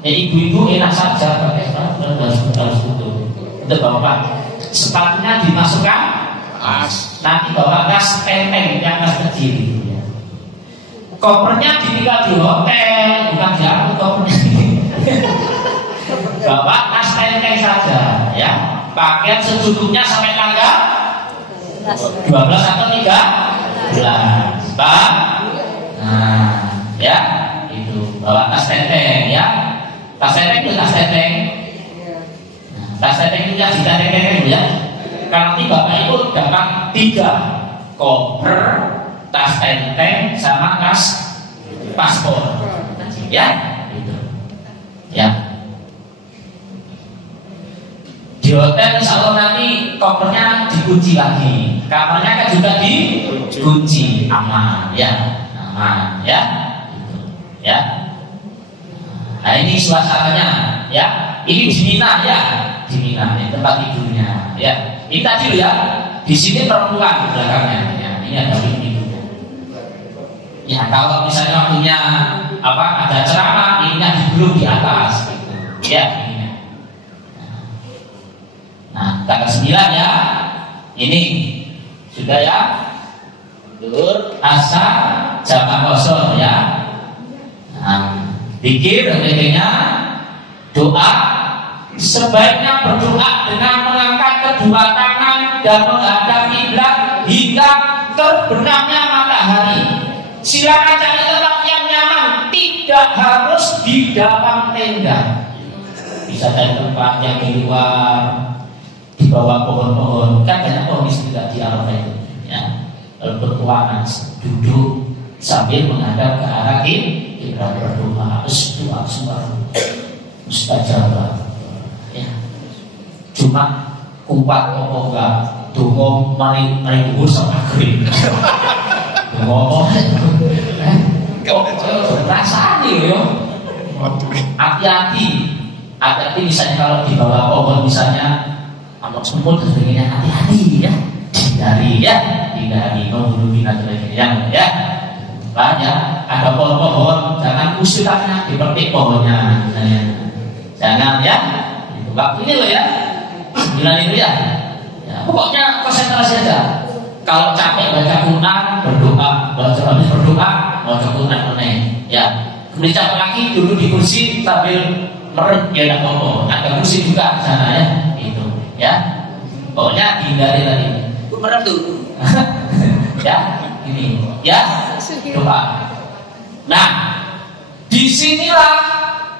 Jadi ibu-ibu enak saja pakai sepatu harus tutup. Untuk bapak sepatunya dimasukkan Nanti bawa tas tenteng yang kecil gitu ya. Kopernya ditinggal di hotel, bukan diangkut kopernya. Bawa tas tenteng saja ya. Pakaian secukupnya sampai tanggal 12 atau 13. Pak. Nah, ya, itu bawa tas tenteng ya. Tas tenteng itu tas tenteng. Nah, tas tenteng itu yang ditenteng ya. Nanti bapak itu dapat 3 koper, tas tenteng sama tas paspor, ya, itu, ya. Di hotel insya Allah nanti kopernya dikunci lagi, kamarnya kan juga dikunci, aman, ya, gitu, ya. Nah ini suasananya, ya. Ini di Mina ya, di Mina, ini tempat tidurnya, ya. Ini tadi ya, di sini perempuan belakangnya, ya. Ini ada pintunya. Ya kalau misalnya waktunya ada ceramah, ini duduk di atas, gitu. Ya. Ini. Nah tanggal 9 ya, ini sudah ya, Zuhur, Asar, jamaah kosong ya. Nah, zikir dan sebagainya, doa. Sebaiknya berdoa dengan mengangkat kedua tangan dan menghadap kiblat hingga terbenamnya matahari. Silakan cari tempat yang nyaman, tidak harus di dalam tenda. Bisa cari tempat yang di luar, di bawah pohon-pohon. Kan banyak pohon tidak di Arafah itu. Ya, lalu bertuanan, duduk sambil menghadap ke arah kiblat berdoa. Doa semua mustajabah. Ya. Cuma kuat apa enggak dongo mari dhuwur sama kering. Dongo rasane yo. Hati-hati misalnya kalau di bawah pohon misalnya anak semut dan sebagainya, hati-hati ya. Hindari membunuh binatang sebagainya ya. Banyak ada pohon-pohon, jangan usilannya dipetik pohonnya misalnya. Jangan ya. Waktu ini loh ya, 9 itu ya. Pokoknya konsentrasi aja. Kalau capek baca Quran, berdoa, habis berdoa, baca Quran ya. Kemudian capek lagi duduk di kursi sambil merem, ya tidak apa-apa. Ada kursi juga di sana ya, itu ya. Pokoknya hindari tadi. Merem tuh. Ya, ini ya, doa. Nah, disinilah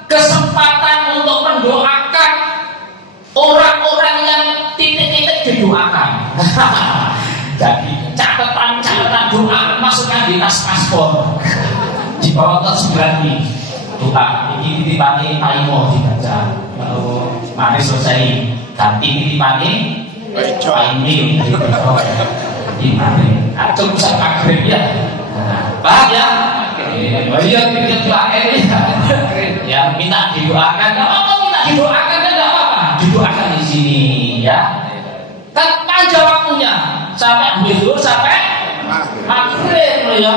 kesempatan untuk mendoakan orang-orang yang titik-titik didoakan. Jadi catatan doa masukkan di tas paspor, di bawah tas berani doa. Ini titipane Paimo dibaca. Kalau mari selesai ganti titipane ini di mana? Acung bisa akhir ya. Paham ya? Iya ya, minta didoakan. Kalau minta didoakan kan tidak apa-apa. Didoakan di sini ya. Kan panjang waktunya sampai zuhur sampai maghrib ya.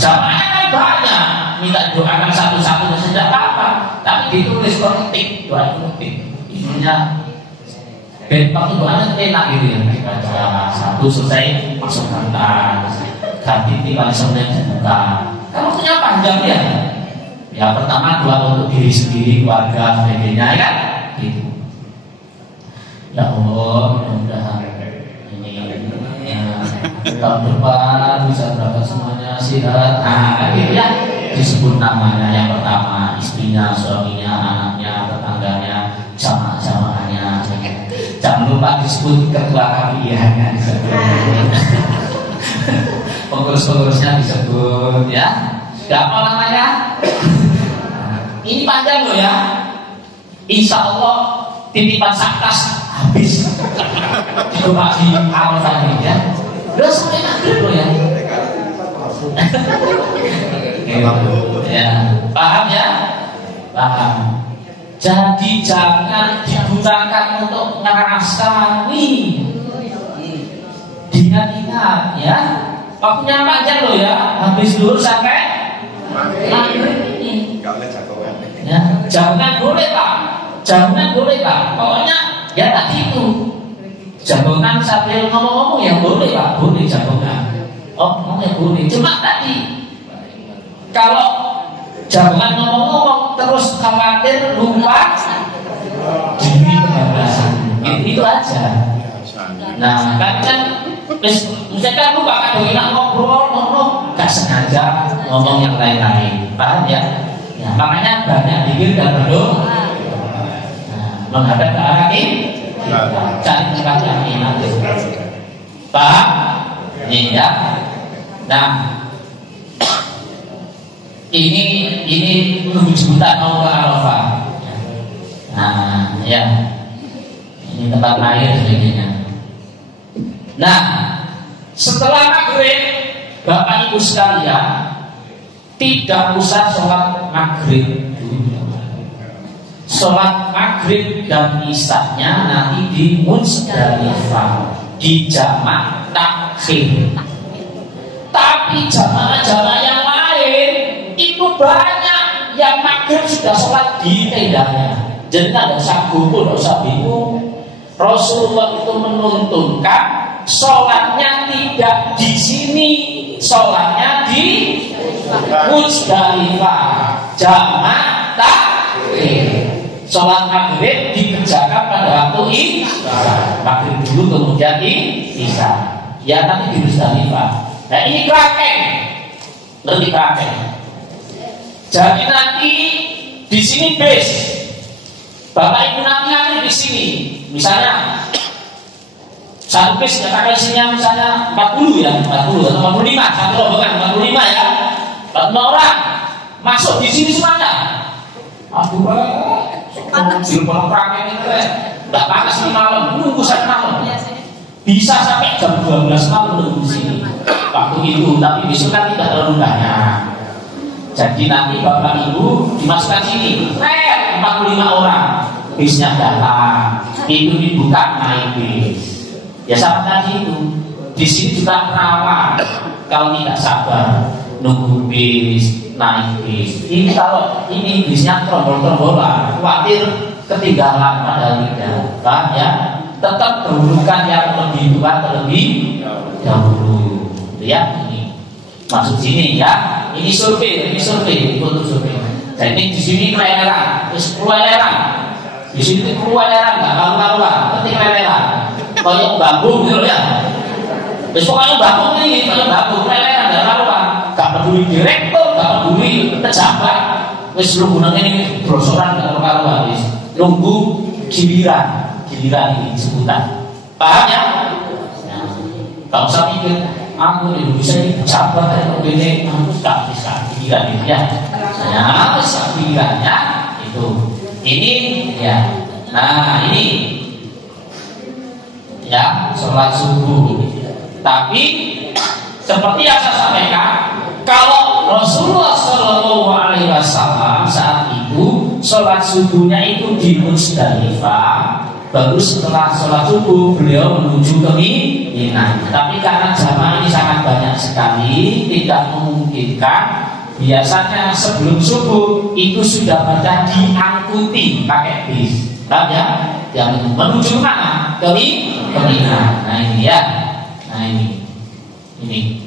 Jamaahnya kan banyak. Minta didoakan satu-satu tidak apa-apa. Tapi ditulis ketik doa ketik. Intinya bentuk doanya enak gitu ya. Dibaca satu selesai masuk kantor. Ganti tiba Senin dibuka. Kalau punya panjang ya. Ya pertama doa untuk diri sendiri, keluarga, sebagainya ya kan? Gitu. Ya Allah, mudah-mudahan ini ya, tahun depan bisa berangkat semuanya sehat. Nah, gitu ya. Disebut namanya yang pertama, istrinya, suaminya, anaknya, tetangganya, jamaah-jamaahnya. Jangan lupa disebut ketua KPI-nya disebut. Pengurus-pengurusnya disebut ya. Apa namanya? Ini panjang loh ya. Insya Allah titipan saktas habis doa di awal tadi ya. Udah sampai maghrib loh ya. Ya, paham ya? Paham. Jadi jangan digunakan untuk ngerasani. Ingat-ingat ya. Waktunya panjang loh ya. Habis dulu sampai maghrib ini. Ya, jangan boleh Pak. Pokoknya ya tadi itu. jagongan sambil ngomong-ngomong ya boleh Pak, boleh jagongan. Oh, ngomongnya boleh. Cuma tadi kalau jagongan ngomong-ngomong terus khawatir lupa demi kebablasan, itu aja. Nah, kan misalkan lupa kadang ngobrol, gak sengaja ngomong yang lain-lain, paham ya? Ya, makanya banyak zikir dan berdoa. Menghadap ke arah cari tempat yang enak. Paham? Ini ya. Nah, ini menunggu jemputan mau ke Arafah. Nah, ya. Ini tempat air sebagainya. Nah, setelah maghrib, Bapak Ibu sekalian, tidak usah sholat maghrib. Sholat maghrib dan isya-nya nanti di Muzdalifah, di jamak takhir. Tapi jamaah-jamaah yang lain itu banyak yang maghrib sudah sholat di tendanya. Jadi tidak usah gugur, tidak usah bingung. Rasulullah itu menuntunkan sholatnya tidak di sini, sholatnya di Muzdalifah, jamak takhir. Sholat maghrib dikerjakan pada waktu isya. Maghrib dulu kemudian isya. Ya nanti di Muzdalifah. Nah ini praktek, lebih praktek. Jadi nanti di sini base. Bapak Ibu nanti di sini. Misalnya satu base katakan isinya misalnya 40 ya, 40 atau 45, satu rombongan 45 ya. 45 orang masuk di sini semuanya. Aduh, di kolom praktek itu tidak panas di malam, nunggu sampai malam. Bisa sampai jam 12 malam nunggu di sini. Waktu itu, tapi besok kan tidak terlalu banyak. Jadi nanti Bapak Ibu dimasukkan sini, 45 orang. Bisnya datang, itu dibuka naik bis. Ya sama tadi itu. Di sini juga rawan kalau tidak sabar nunggu bis, naik bis. Ini kalau ini bisnya terombol-terombolan, khawatir ketinggalan pada lidah, paham ya? Tetap dahulukan yang lebih tua terlebih dahulu. Ya ini masuk sini ya. Ini survei, untuk survei. Jadi di sini keleleran, terus keleleran. Di sini keleleran, nggak karu-karuan, penting keleleran. Kayak bambu gitu ya. Besok kalau bambu ini, kalau bambu keleleran, nggak karuan. Gak peduli direktur, gak peduli pejabat. Wis nunggu ini brosoran gak karu-karuan. Nunggu giliran ini sebutan. Paham ya? Gak usah mikir. Aku di Indonesia ini pejabat atau ini aku tak bisa pikiran itu ya. Ya, bisa pikirannya itu. Ini ya. Nah ini ya sholat subuh. Tapi seperti yang saya sampaikan, kalau Rasulullah SAW saat itu sholat subuhnya itu di Muzdalifah. Baru setelah sholat subuh beliau menuju ke Mina. Tapi karena jamaah ini sangat banyak sekali, tidak memungkinkan. Biasanya sebelum subuh itu sudah pada diangkuti pakai bis. Paham ya? Yang menuju mana? Ke Mina. Nah ini ya. Nah ini.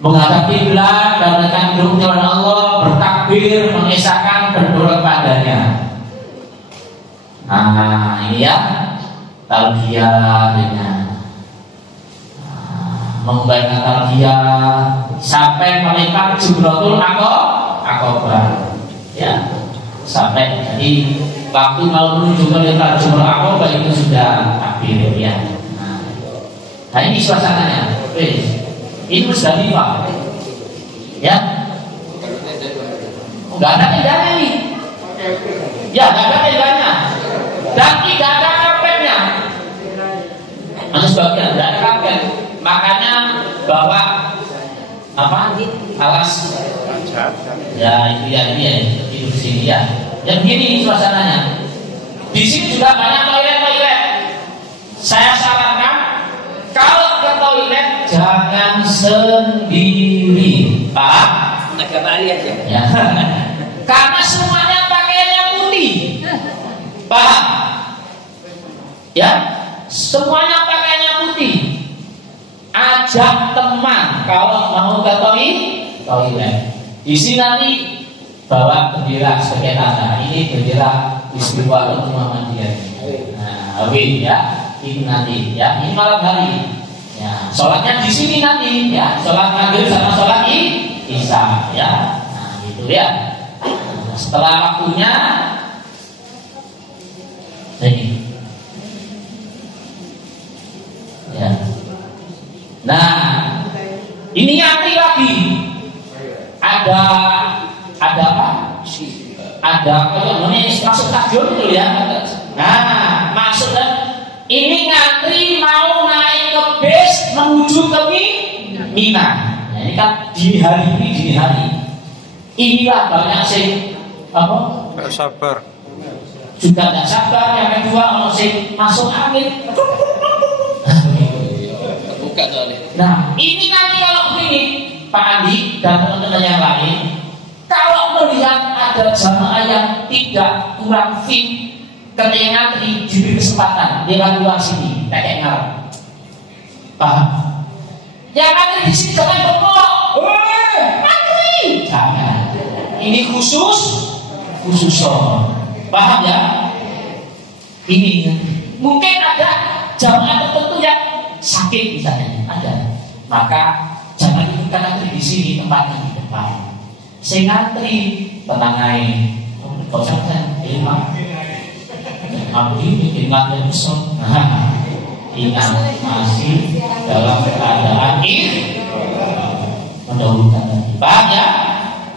Menghadap kiblat dan menekan hidungnya oleh Allah, bertakbir, mengesahkan berdoa kepadanya. Nah ini ya, talbiyah dengan membayangkan talbiyah sampai melempar Jumratul Aqabah, ya sampai jadi waktu mau menuju melempar Jumratul Aqabah itu sudah takbir ya. Nah ini suasananya, ini Muzdalifah, ya, nggak ada tendanya nih, ya nggak ada tendanya. Dan tidak ada karpetnya. Sebagian tidak ada karpet. Makanya bawa apa? Alas. Ya itu ya di sini ya. Yang begini suasananya. Di sini juga banyak toilet. Saya sarankan kalau ke toilet jangan sendiri, Pak. Negara aja. Ya. Karena semuanya pakaiannya putih. Paham? Ya, semuanya pakainya putih. Ajak teman kalau mau ke toilet. Di sini nanti bawa bendera sebagai tanda. Ini bendera Istiqlal Muhammadiyah. Nah, ya, ini nanti ya, ini malam hari. Ya, sholatnya di sini nanti ya, sholat maghrib sama sholat isya ya. Nah, gitu ya. Nah, setelah waktunya ini. Ya. Nah, ini nyantri lagi. Ada apa? Ada masuk stadion itu ya. Nah, maksudnya ini ngantri mau naik ke bis menuju ke Mina. Nah, ini kan dini hari. Inilah banyak sih apa? Gak sabar. Juga tidak sabar. Yang kedua kalau sih masuk angin. Terbuka soalnya. Nah, ini nanti kalau begini, Pak Andi dan teman-teman yang lain, kalau melihat ada jamaah yang tidak kurang fit, ketika ngantri diberi kesempatan lewat luar sini, kayak ngarep. Paham? Yang ngantri di sini jangan berpolok. Ngantri, jangan. Ini khusus. Paham ya? Ini mungkin ada jamaah tertentu yang sakit misalnya, ada. Maka jangan kita ngantri di sini, tempatnya di depan. Saya ngantri tenang aja. Kau jangan Abdi ingat yang besok. Ingat masih dalam keadaan mendahulukan lagi. Paham ya?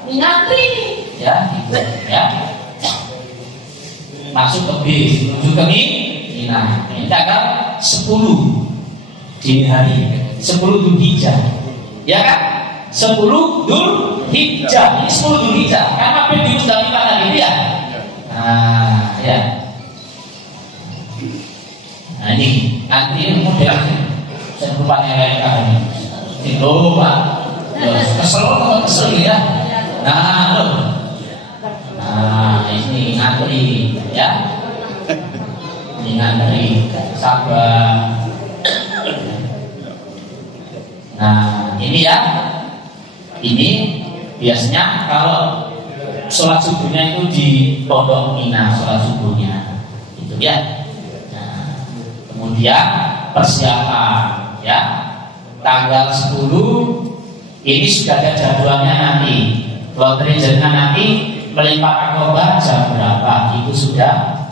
Ngantri ya, gitu ya. Masuk ke bis, menuju ke Mina. Ini tanggal 10 dini hari, 10 Dzulhijjah. Ya kan? 10 Dzulhijjah. Ini 10 Dzulhijjah. Karena di Musdalifah tadi ya. Nah, ya. Nah ini nanti model saya lupa yang lain itu Pak. Kesel ya. Nah ini ngantri ya. Ini ngantri sabar. Nah ini ya. Ini biasanya kalau sholat subuhnya itu di Pondok Mina, sholat subuhnya itu ya. Kemudian persiapan ya, tanggal 10 ini sudah ada jadwalnya nanti. Lotre jenengan nanti melempar akobah jam berapa itu sudah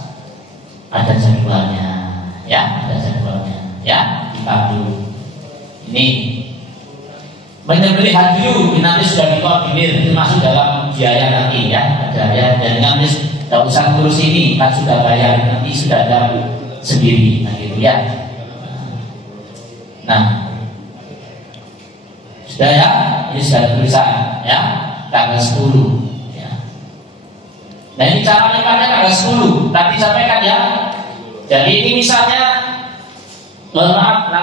ada jadwalnya ya, ada jadwalnya ya. Kita dulu ini menyembelih hadiu nanti sudah dikoordinir, itu masuk dalam biaya nanti ya, ada ya. Dan nanti tidak usah ngurus ini kan sudah bayar, nanti sudah ada sendiri, nah gitu ya. Nah, sudah ya, ini sudah tulisan ya, tanggal 10 ya. Nah ini cara lemparnya tanggal 10 tadi sampaikan ya. Jadi ini misalnya, mohon maaf,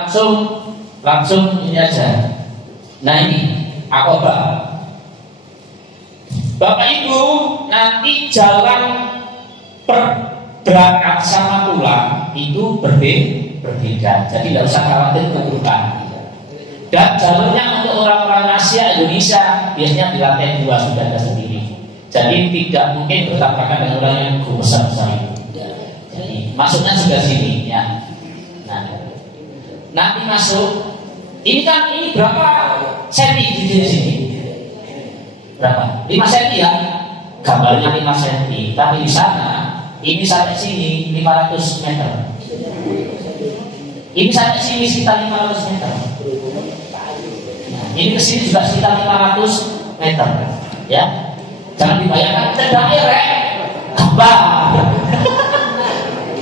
langsung ini aja. Nah ini akobah. Bapak Ibu nanti jalan berangkat sama pulang itu berbeda. Jadi tidak usah khawatir keburukan. Dan jalurnya untuk orang-orang Asia Indonesia biasanya di lantai 2 sudah ada sendiri. Jadi tidak mungkin bertabrakan dengan orang yang besar-besar itu. Jadi masuknya sudah sini ya. Nah, nanti masuk. Ini kan ini berapa senti di sini? Berapa? 5 senti ya. Gambarnya 5 senti. Tapi di sana ini sampai sini 500 meter. Ini sampai sini sekitar 500 meter. Nah, ini ke sini juga sekitar 500 meter. Ya. Jangan dibayangkan daerah gambar.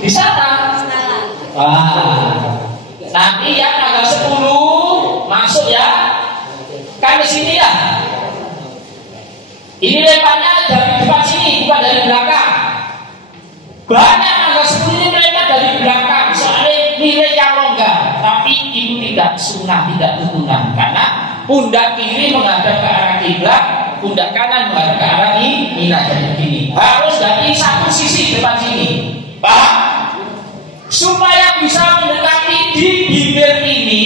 Di sana. Nanti ya tanggal 10 masuk ya. Kan di sini ya. Ini lemparnya dari depan sini, bukan dari belakang. Banyak tanggal 10 ini mereka dari belakang, soalnya nilai yang longgar. Tapi itu tidak sunnah, tidak tuntunan. Karena pundak kiri menghadap ke arah kiblat, pundak kanan menghadap ke arah Mina. Jadi begini, harus dari satu sisi depan sini. Paham? Supaya bisa mendekati di bibir ini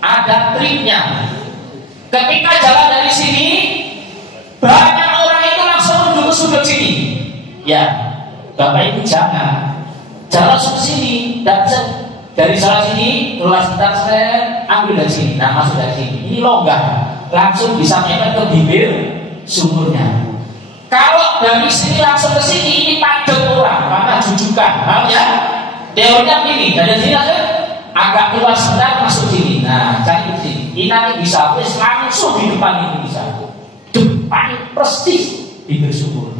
ada triknya. Ketika jalan dari sini, banyak orang itu langsung menuju ke sudut sini. Ya, Bapak Ibu jangan langsung ke sini, tidak bisa dari jalan sini keluar sebentar, saya ambil dari sini, nah masuk dari sini. Ini longgar, langsung bisa mepet ke bibir sumurnya. Kalau dari sini langsung ke sini, ini padat orang karena jujukan, paham ya? Teorinya begini, dari sini aja agak keluar sebentar masuk sini. Nah, cari di sini. Ini nanti bisa langsung di depan ini bisa. Depan persis bibir sumur.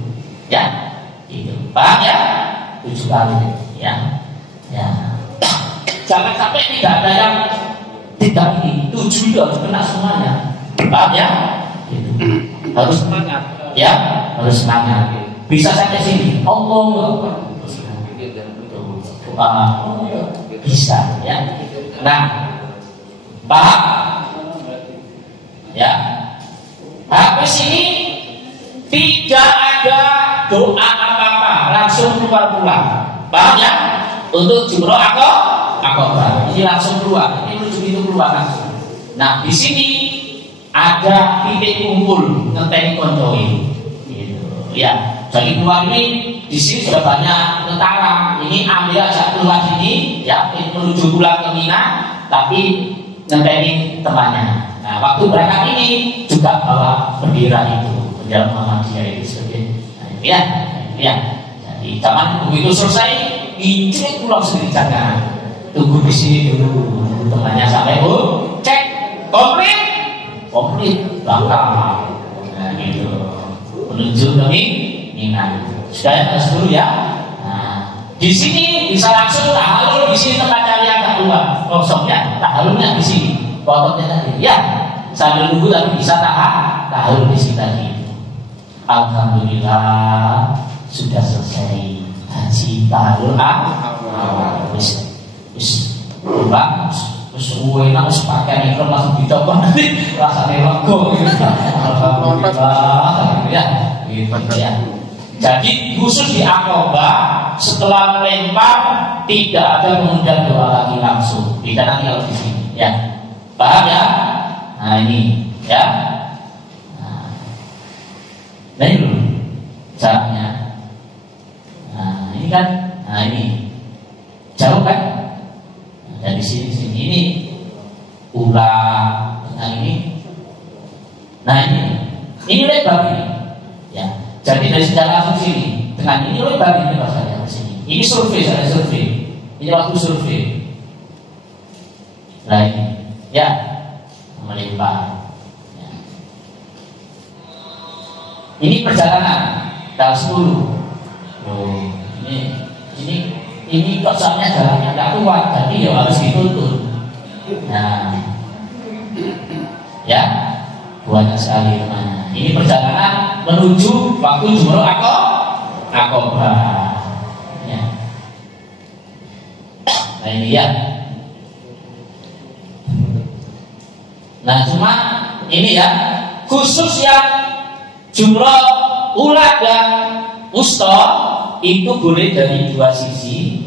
Ya, itu. Paham ya? 7 kali. Ya, ya. Jangan sampai tidak ada yang tidak ini. 7 itu harus kena semuanya. Paham ya? Gitu. Harus semangat. Ya, harus semangat. Bisa sampai sini. Allah. Bisa ya. Nah, paham ya. Habis ini tidak ada doa apa-apa, langsung keluar pulang. Paham ya? Untuk jumroh akobah ini langsung keluar, ini menuju itu keluar langsung. Nah, di sini ada titik kumpul ngenteni koncoin gitu ya. Jadi keluar ini di sini sudah banyak tentara. Ini ambil aja keluar sini ya, menuju pulang ke Mina, tapi ngenteni temannya. Nah, waktu berangkat ini juga bawa bendera itu, bendera Muhammadiyah itu sebagai ya, ya. Jadi zaman begitu selesai, incrit pulang sendiri, jangan tunggu di sini dulu, temannya sampai cek komplit bakal. Nah, gitu menuju ke Mina. Sudah harus dulu ya. Nah, di sini bisa langsung tahalul, di sini tempat cari agak keluar kosongnya, tahalulnya di sini. Potongnya tadi, ya sambil nunggu tapi bisa tahalul di sini tadi. Alhamdulillah sudah selesai haji tahalul wis pulang, terus enak wis pakai mikro langsung dicoba nanti rasanya lego. Alhamdulillah ya, gitu ya. Jadi khusus di Aqabah setelah melempar tidak ada kemudian doa lagi langsung. Tidak nanti kalau di sini, ya. Paham ya? Nah ini, ya. Nah ini dulu caranya. Nah ini kan, nah ini jauh kan? Nah, dari sini ini ulang. Nah ini, ini lebar ini, ya. Jadi dari sejarah langsung sini, dengan ini lebar ini rasanya ke sini. Ini survei, saya survei. Ini waktu survei. Nah ini, ya, melimpah. Ya. Ini perjalanan tanggal 10. Oh, ini kosongnya jalannya nggak kuat, jadi ya harus dituntun. Nah, ya, banyak sekali teman. Ini perjalanan menuju waktu jumroh Aqabah. Ya. Nah ini ya. Nah cuma ini ya, khusus yang jumroh ula dan wusta itu boleh dari dua sisi.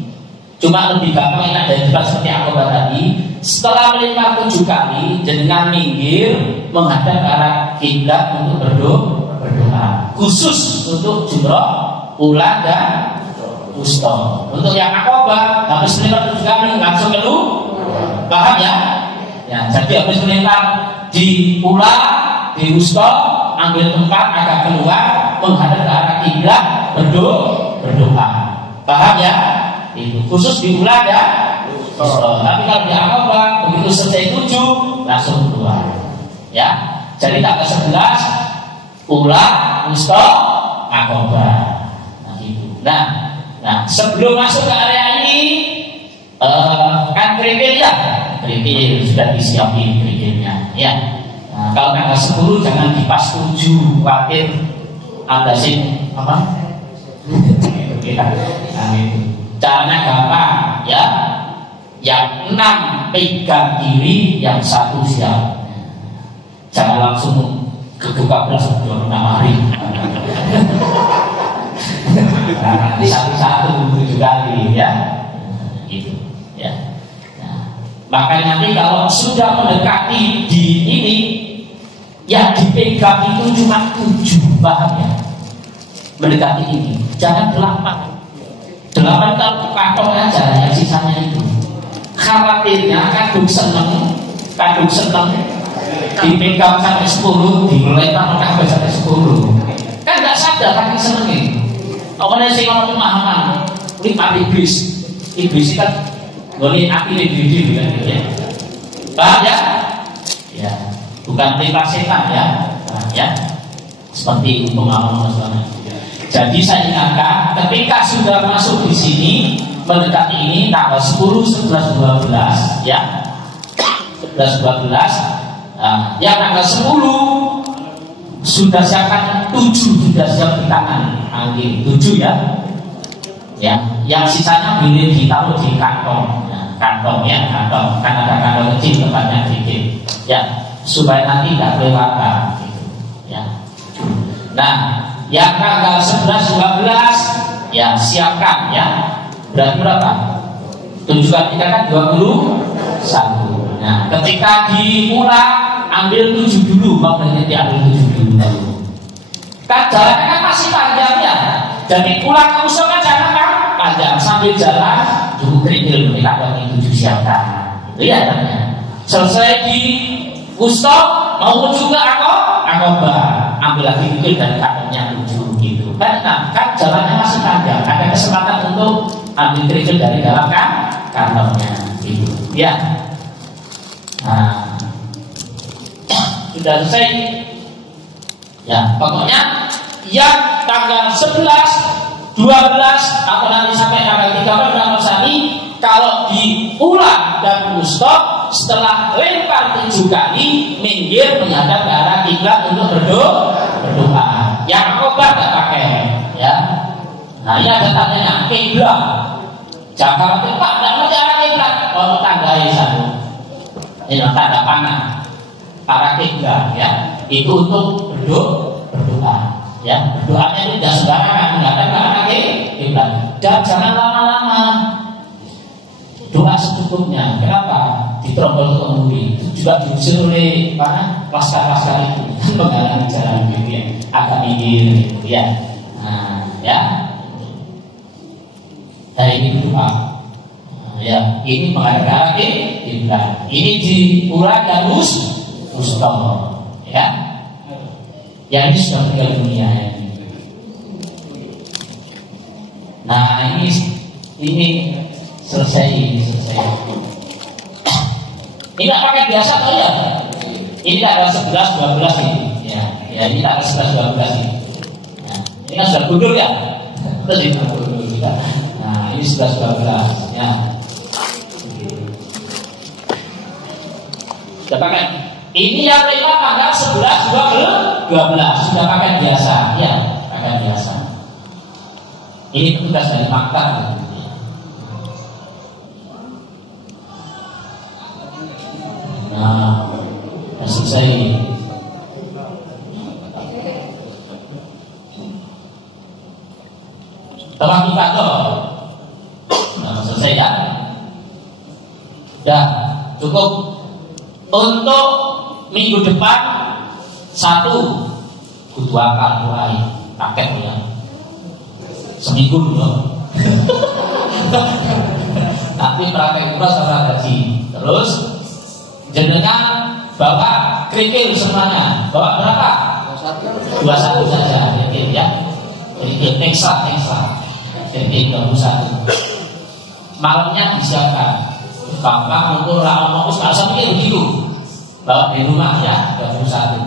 Cuma lebih gampang enak dari depan seperti Aqabah tadi. Setelah melempar 7 kali, jenengan minggir menghadap ke arah kiblat untuk berdoa. Khusus untuk jumroh ula dan wusta. Untuk yang Aqabah habis melempar 7 kali langsung keluar. Paham ya? Ya, jadi habis melempar di ula, di wusta, ambil tempat agak keluar menghadap ke arah kiblat berdoa. Paham ya? Itu khusus di ula dan wusta. Tapi kalau di Aqabah begitu selesai 7 langsung keluar. Ya. Jadi tanggal 11 ula, wusta, Aqabah. Nah itu. Nah, sebelum masuk ke area ini kan kerikil ya. Kerikil sudah disiapin kerikilnya. Ya. Nah, kalau tanggal 10 jangan dipas 7, khawatir ada sing apa? Nah, itu. Caranya gampang ya. Yang 6 pegang kiri, yang 1 siap. Jangan langsung kebuka belas 26 hari. Nah, nanti 1-1 7 kali ya. gitu ya. Nah, makanya nanti kalau sudah mendekati di ini, ya dipegang itu cuma 7, paham ya? Mendekati ini, jangan 8 kalau kantong aja yang sisanya itu. Khawatirnya kadung seneng dipegang sampai 10, dimeletak sampai 10. Kan nggak sadar lagi senengnya. Awalnya sih kalau pemahaman, ini iblis kan boleh api lebih kan ya. Paham ya? Ya, bukan perintah setan ya. Nah, ya. Seperti itu pemahaman masalahnya. Jadi saya ingatkan, ketika sudah masuk di sini mendekati ini tanggal 10, 11, 12 ya. 11, 12 yang tanggal 10 sudah siapkan 7 sudah siap di tangan angin 7 ya. Ya, yang sisanya boleh ditaruh di kantong. Nah, kantong kan ada kantong kecil tempatnya dikit. Ya, supaya nanti tidak kelewatan. Gitu. Ya. Nah, yang tanggal 11, 12 ya siapkan ya. Berarti berapa? 7 kali 3 kan 21. Nah, ketika diulang ambil 7 dulu, mau diambil 7 dulu. Kan jalannya kan masih panjang ya. Jadi pulang ke musola kan jangan kan panjang, sambil jalan cukup kerikil kita bagi 7 siapkan. Itu ya namanya. Selesai di Ustaz mau juga akobah, ambil lagi kerikil dari kantongnya 7 gitu. Kan jalannya masih panjang, ada kesempatan untuk ambil kerikil dari dalam kantongnya gitu. Ya. Nah, sudah selesai. Ya, pokoknya yang tanggal 11, 12 atau nanti sampai tanggal 13 Ramadan ini kalau diulang dan stop setelah lempar 7 kali minggir menghadap ke arah kiblat untuk berdoa. Yang obat tidak pakai, ya. Nah, ini ada tandanya kiblat. Jangan khawatir Pak, tidak mau arah kiblat. Kalau tandai satu, ini tanda panah arah kiblat, ya. Itu untuk berdoa, ya. Berdoanya itu tidak sembarangan, menghadap ke arah kiblat. Dan jangan lama-lama. Doa secukupnya. Kenapa? Diterompol kemudi. Itu juga diusir oleh laskar-laskar itu menghalangi jalan gitu ya. Agak minggir gitu ya. Nah, ya. Nah, ini doa. Nah, ya, ini menghadap ke kiblat. Ini diulang dan mustahil. Ya. Yang ini sudah tinggal dunia ini. Nah, ini selesai. Ini nggak pakai biasa atau ya? Ini tanggal 11, 12 ini. Ya, ini tanggal 11, 12 ini. Nah, ini kan sudah gundul ya? Terus ini gundul kita. Nah, ini 11, 12 ya. Sudah pakai. Ini yang lima tanggal 11, 12 sudah pakai biasa, ya, pakai biasa. Ini tugas dari maktab. Nah, selesai. Telah kita tuh. Nah, selesai ya. Dah, cukup. Untuk minggu depan 1 kudu akal mulai paket ya. Seminggu dulu. Tapi praktek umrah sama gaji. Terus jenengan bawa kerikil semuanya. Bawa berapa? 21 saja kerikil ya. Kerikil ekstra. Kerikil 21. Malamnya disiapkan. Bapak untuk rakyat Ustaz sampai begitu. Bawa di rumah ya 21.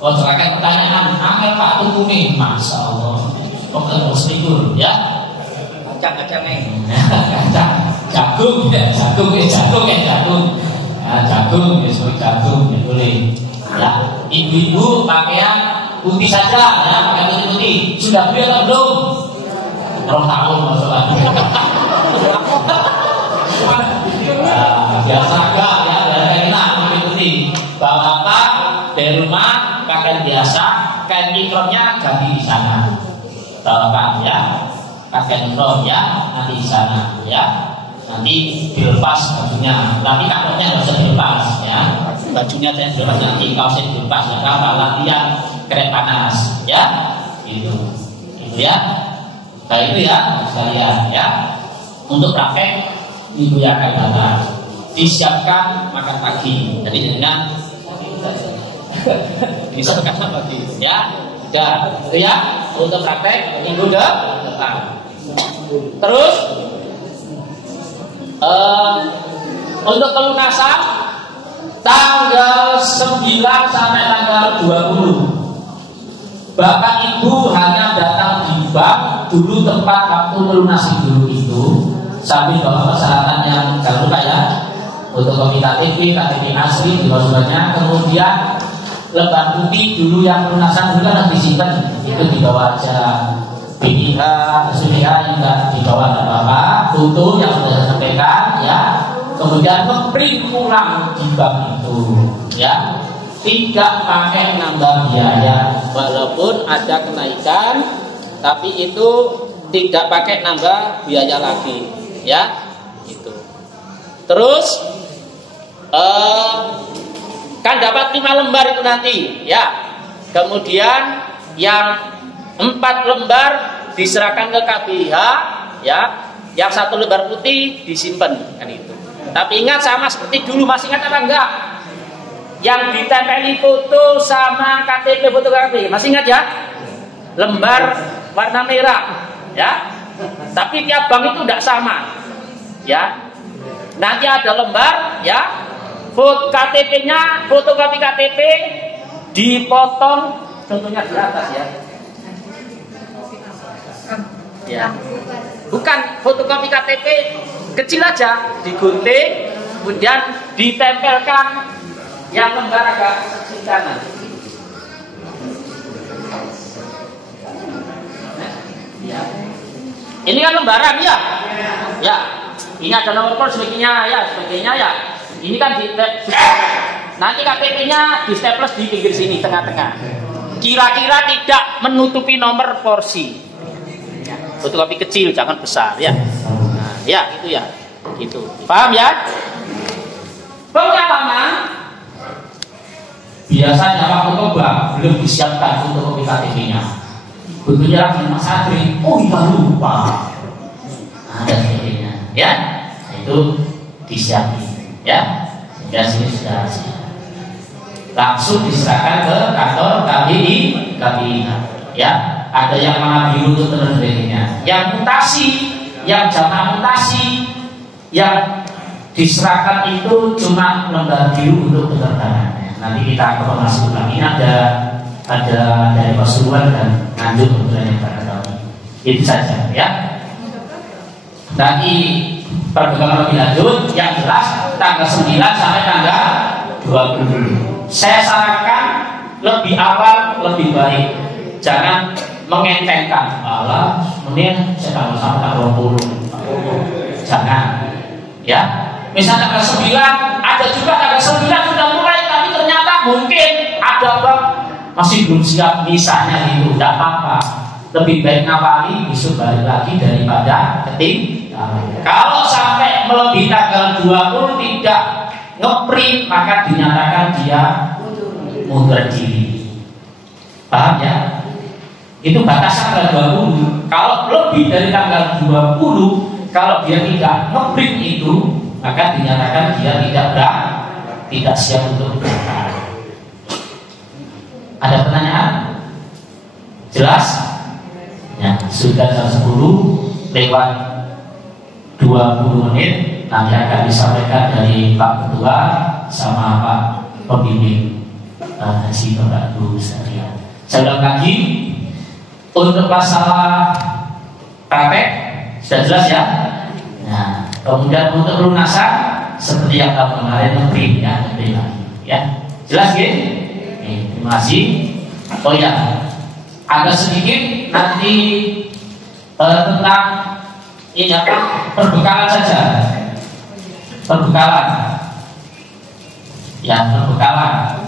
Oh, terakhir pertanyaan, angkat Pak tunggu nih, Masya Allah. Kok terus tidur ya? Kacang nih. Jagung ya, jagung. Nah, jagung ya boleh. Ya, ibu-ibu pakaian putih saja ya, pakaian putih. Sudah beli atau belum? 2 tahun masalah. Biasa enggak ya, dari enak mengikuti. Bapak dari rumah pakaian biasa, kain ikramnya ganti di sana. Bapak ya, pakaian ikram ya nanti di sana ya. nanti dilepas bajunya, tapi kapoknya nggak usah dilepas ya, bajunya saya dilepas nanti, kaosnya dilepas ya, kalau latihan keren panas ya, gitu ya. Nah itu ya sekalian ya, untuk praktek minggu yang akan datang disiapkan makan pagi, jadi dengan disiapkan pagi ya, itu ya untuk praktek minggu depan. Terus untuk pelunasan tanggal 9 sampai tanggal 20 Bapak Ibu hanya datang di bank dulu, tempat waktu melunasi dulu itu, sambil bawa persyaratan yang jangan lupa ya, untuk kopi KTP, KTP asli di bawahnya, kemudian lembar putih dulu yang pelunasan dulu kan harus disimpan, itu dibawa aja. BPH, SPH juga dibawa oleh Bapak, foto yang sudah saya sampaikan ya, kemudian ngeprint ulang di bank itu ya, tidak pakai nambah biaya, walaupun ada kenaikan, tapi itu tidak pakai nambah biaya lagi ya, gitu. Terus kan dapat 5 lembar itu nanti ya, kemudian yang 4 lembar diserahkan ke KBH ya, yang 1 lembar putih disimpan kan itu. Tapi ingat sama seperti dulu, masih ingat apa enggak? Yang ditempeli foto sama KTP, foto KTP, masih ingat ya? Lembar warna merah ya. Tapi tiap bank itu tidak sama ya. Nanti ada lembar ya, foto KTP-nya, fotokopi KTP dipotong contohnya di atas ya. Ya. Bukan fotokopi KTP kecil aja, digunting, kemudian ditempelkan yang lembar agak sebelah kanan. Ya. Ini kan lembaran ya. Ya. Ini ada nomor pos sebagainya ya, ya. Ini kan di nanti KTP-nya di staples di pinggir sini tengah-tengah. Kira-kira tidak menutupi nomor porsi. Fotokopi kecil, jangan besar ya. Nah, ya itu ya, gitu. Paham ya? Pengalaman biasanya waktu coba belum disiapkan fotokopi KTP-nya. Begitu lagi Mas Adri, oh iya lupa. Ada KTP-nya, ya. Nah, itu disiapin, ya. Ya sini sudah siap. Langsung diserahkan ke kantor KPI, ya. Ada yang warna biru untuk terusnya, yang mutasi, yang jamaah mutasi, yang diserahkan itu cuma lembar biru untuk penerbangan. Nanti kita informasi ulang. Ini ada dari Pasuruan dan Nganjuk kebetulan yang barangkali. Itu saja ya. Nanti perkembangan lebih lanjut yang jelas tanggal 9 sampai tanggal 20. Saya sarankan lebih awal lebih baik. Jangan mengentengkan, malah menit saya sampai tanggal 20. Jangan, ya. Misalnya tanggal 9, ada juga tanggal 9 sudah mulai, tapi ternyata mungkin ada bang masih belum siap, misalnya itu, tidak apa-apa. Lebih baik ngawali, besok balik lagi daripada ketinggalan. Kalau sampai melebihi tanggal 20 tidak ngeprint, maka dinyatakan dia mundur diri. Paham ya? Itu batasan tanggal 20. Kalau lebih dari tanggal 20, kalau dia tidak ngeprint itu, maka dinyatakan dia tidak siap untuk berangkat. Ada pertanyaan? Jelas? Ya, sudah jam 10 lewat 20 menit. Nanti akan disampaikan dari Pak Ketua sama Pak Pembimbing Haji Bapak Ibu sekalian. Saya ulang lagi. Untuk masalah praktek sudah jelas ya. Nah, kemudian untuk lunasan seperti yang tahun kemarin ngeprint ya, ya. Jelas ya? Terima kasih. Oh ya, agak sedikit nanti tentang ini apa? Perbekalan saja. Perbekalan. Ya, perbekalan.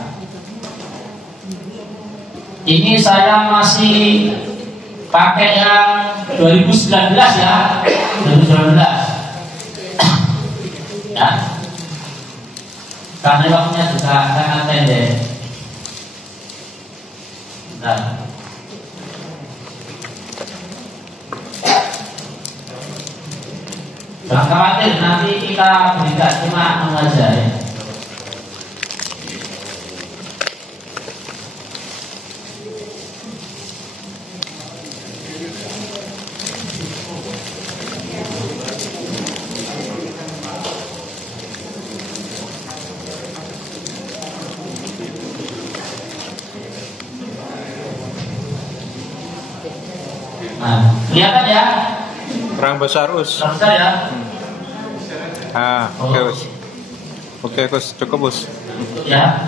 Ini saya masih pakai yang 2019 ya, 2019. Ya. Karena waktunya juga sangat pendek. Nah. Jangan khawatir, nanti kita berikan cuma mengajar ya. Nah, kelihatan ya? Kurang besar us. Kurang besar ya? Oke us. Oke us, cukup us. Ya.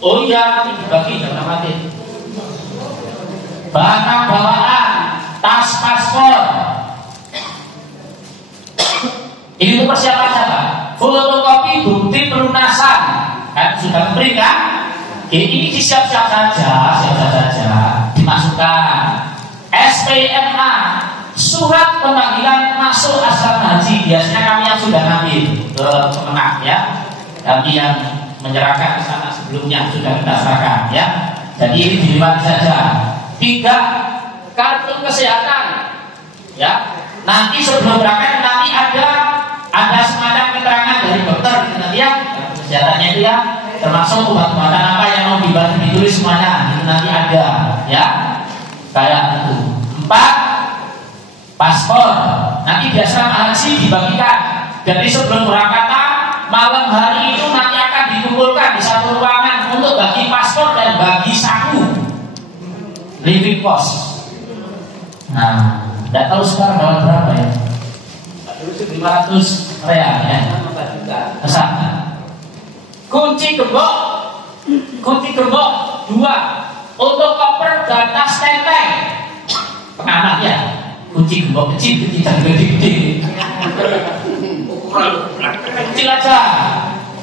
Oh iya, nanti dibagi, jangan khawatir. Barang bawaan, tas, paspor. Ini untuk persiapan siapa? Fotokopi bukti pelunasan. Kan sudah memberikan. Ini disiap-siap saja, dimasukkan. SPMA, surat pemanggilan masuk asrama haji. Biasanya kami yang sudah ngambil ke Kemenak ya. Kami yang menyerahkan ke sana sebelumnya sudah kita serahkan ya. Jadi ini dilewati saja. 3, kartu kesehatan ya. Nanti sebelum berangkat nanti ada semacam keterangan dari dokter gitu nanti ya. Kesehatannya itu ya, termasuk obat-obatan apa yang mau dibantu ditulis semuanya itu nanti ada ya. Kayak itu. 4, paspor. Nanti biasa haji dibagikan. Jadi sebelum berangkatan malam hari itu nanti akan dikumpulkan di satu ruangan untuk bagi paspor dan bagi saku living cost. Nah, tidak tahu sekarang dalam berapa ya? 500 real ya. Kesana. Kunci gembok 2 untuk koper dan tas tenteng. Pengamat ya. Kunci gembok kecil dan gede-gede. Kecil aja.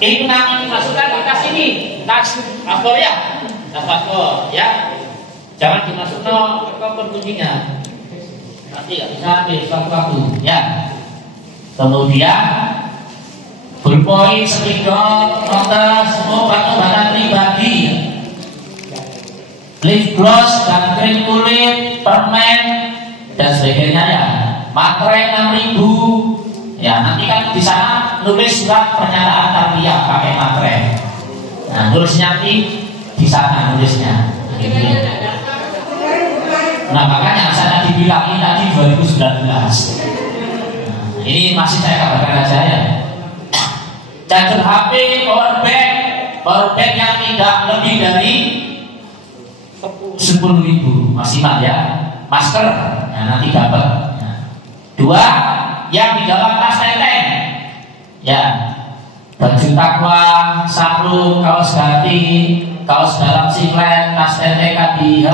Ini nanti dimasukkan di tas ini, tas paspor ya, tas paspor ya. Jangan dimasukkan ke koper kuncinya. Nanti nggak bisa ambil satu-satu ya. Kemudian pulpoin, spidol, notes, obat-obatan pribadi, lip gloss dan krim kulit, permen dan sebagainya ya. Materai 6.000 ya. Nanti kan di sana nulis surat pernyataan tarbiyah pakai materai. Nah, nulisnya nanti di sana nulisnya. Nah, makanya saya tadi bilang ini tadi 2019. Ini masih saya kabarkan aja ya. Charger HP, power bank yang tidak lebih dari 10.000 maksimal ya. Masker, ya, nanti dapat. Ya. 2, yang di dalam tas tenteng, ya. Baju takwa, sarung, kaos ganti, kaos dalam singlet, tas tenteng KDIH,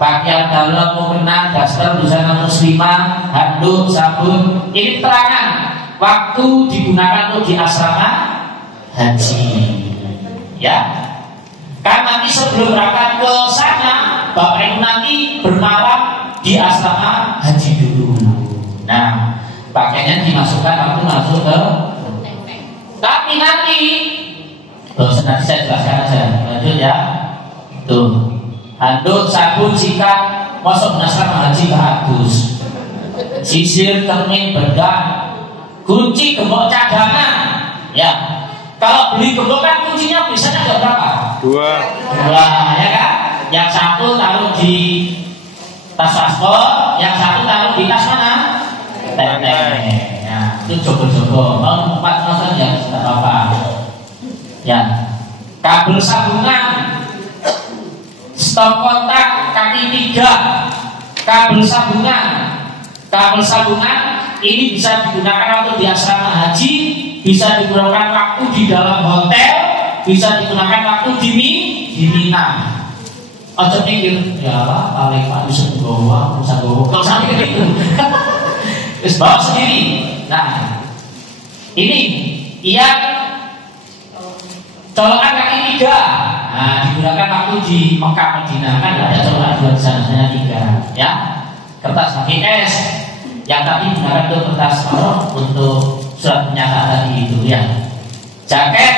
pakaian dalam mukena, daster busana muslimah, handuk, sabun. Ini keterangan waktu digunakan untuk di asrama haji. Ya. Kan nanti sebelum berangkat ke sana, Bapak Ibu nanti bermalam di asrama haji dulu. Nah, pakaiannya dimasukkan waktu masuk ke. Tapi nanti, nanti saya jelaskan aja. Lanjut ya. Tuh. Handuk, sabun, sikat, masuk asrama haji bagus. Sisir, cermin, bedak, kunci gembok cadangan. Ya, kalau beli gembok kan kuncinya biasanya ada berapa? 2, ya kan? Yang satu taruh di tas paspor, yang satu taruh di tas mana? Tenteng. Ya, itu jogo-jogo. Mau 4 pasang ya tidak apa-apa. Ya, kabel sambungan. Stop kontak kaki 3, kabel sambungan ini bisa digunakan waktu di asrama haji, bisa digunakan waktu di dalam hotel, bisa digunakan waktu di Mina. Aja pikir ya paling Pak bisa bawa, kalau sampai gitu, terus bawa sendiri. Nah, ini yang colokan kaki 3. digunakan waktu di Mekah Madinah kan ada corak 2 di sana, hanya 3 ya. Kertas HVS yang tadi digunakan untuk kertas untuk surat pernyataan tadi itu ya. Jaket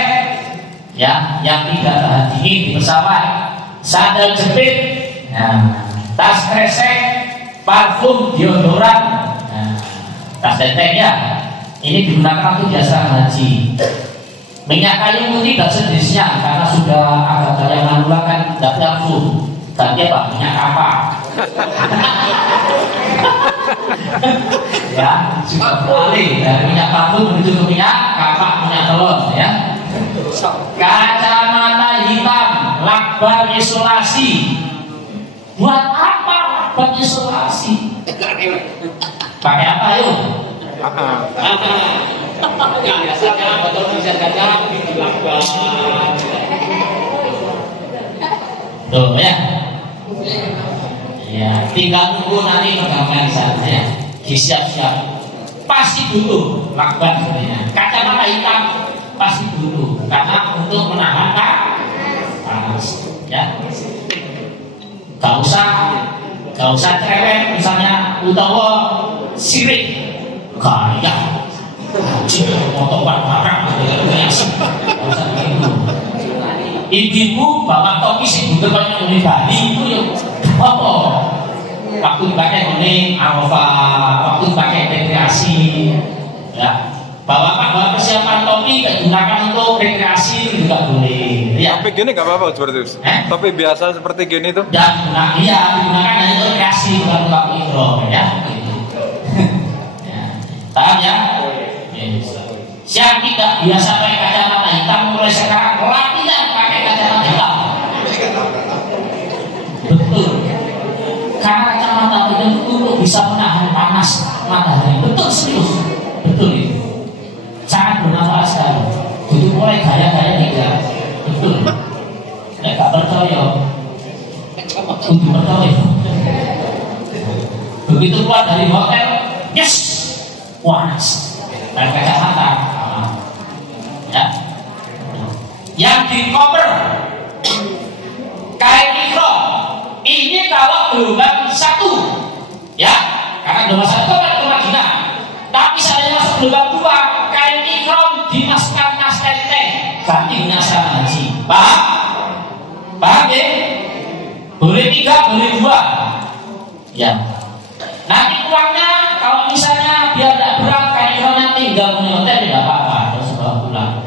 ya yang tidak tahan dingin di pesawat, sandal jepit, tas kresek, parfum, deodoran, tas teteng ya. Ini digunakan waktu di asrama haji. Minyak kayu putih dan sejenisnya karena sudah agak gaya manula kan tidak nafsu. Ganti apa? Minyak kapak. Ya, sudah beralih dari minyak parfum menuju ke minyak kapak, minyak telur ya. Kacamata hitam, lakban isolasi. Buat apa lakban isolasi? Pakai apa yuk? Biasanya betul bisa kaca lakban. Tuh ya. Ya, tinggal tunggu nanti pergamulan di sana ya. Disiap-siap. Pasti dulu lakban sebenarnya. Kacamata hitam pasti dulu karena untuk menahan panas. Ya. Gak usah cerewet misalnya utawa sirik gaya motor barang gak usah begitu. Ibu bapak topi sih butuh banyak oleh Bali itu ya apa waktu dipakai oleh Arafah, waktu dipakai rekreasi ya. Bawa persiapan topi digunakan untuk rekreasi juga boleh ya. Topi gini gak apa-apa seperti itu? Topi biasa seperti gini tuh? Ya, digunakan hanya untuk rekreasi bukan untuk ihram ya. Paham ya? Yang tidak biasa pakai kacamata hitam mulai sekarang latihan pakai kacamata hitam. Betul. Karena kacamata hitam itu untuk bisa menahan panas matahari. Betul serius. Betul itu. Sangat bermanfaat sekali. Itu mulai gaya-gaya tidak. Betul. Gak percaya. Untuk percaya. Begitu keluar dari hotel, yes. Panas dan kacamata ya. Yang di cover kain ihram ini kalau gelombang 1 ya, karena gelombang 1 kan ke Madinah, tapi seandainya masuk gelombang 2 kain ihram dimasukkan mas tenteng gantinya asrama haji. Paham ya? Boleh 3 boleh 2 ya. Nanti uangnya kalau misalnya biar tidak berat kayak ihramnya tinggal punya hotel tidak apa-apa, terus bawa pulang.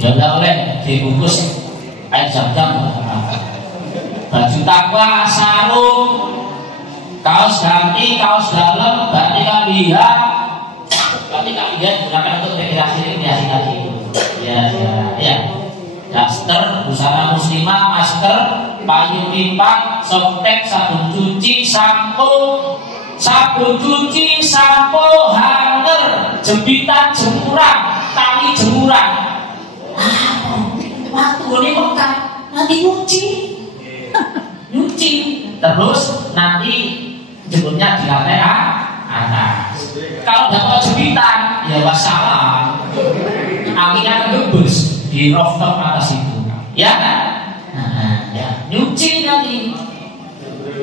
Dia boleh dibungkus air zam-zam, baju takwa, sarung, kaos ganti, kaos dalam, batik lihat gunakan untuk rekreasi tadi itu. Ya. Daster, busana muslimah, masker, payung lipat, softtek, sabun cuci, sampo, hanger, jepitan jemuran, tali jemuran. Waktu ini Mekah nanti nyuci, terus nanti jemputnya di lantai atas. Kalau dapat jepitan, ya wassalam, anginnya ngebus di rooftop atas itu, ya kan? Ya, nyuci nanti.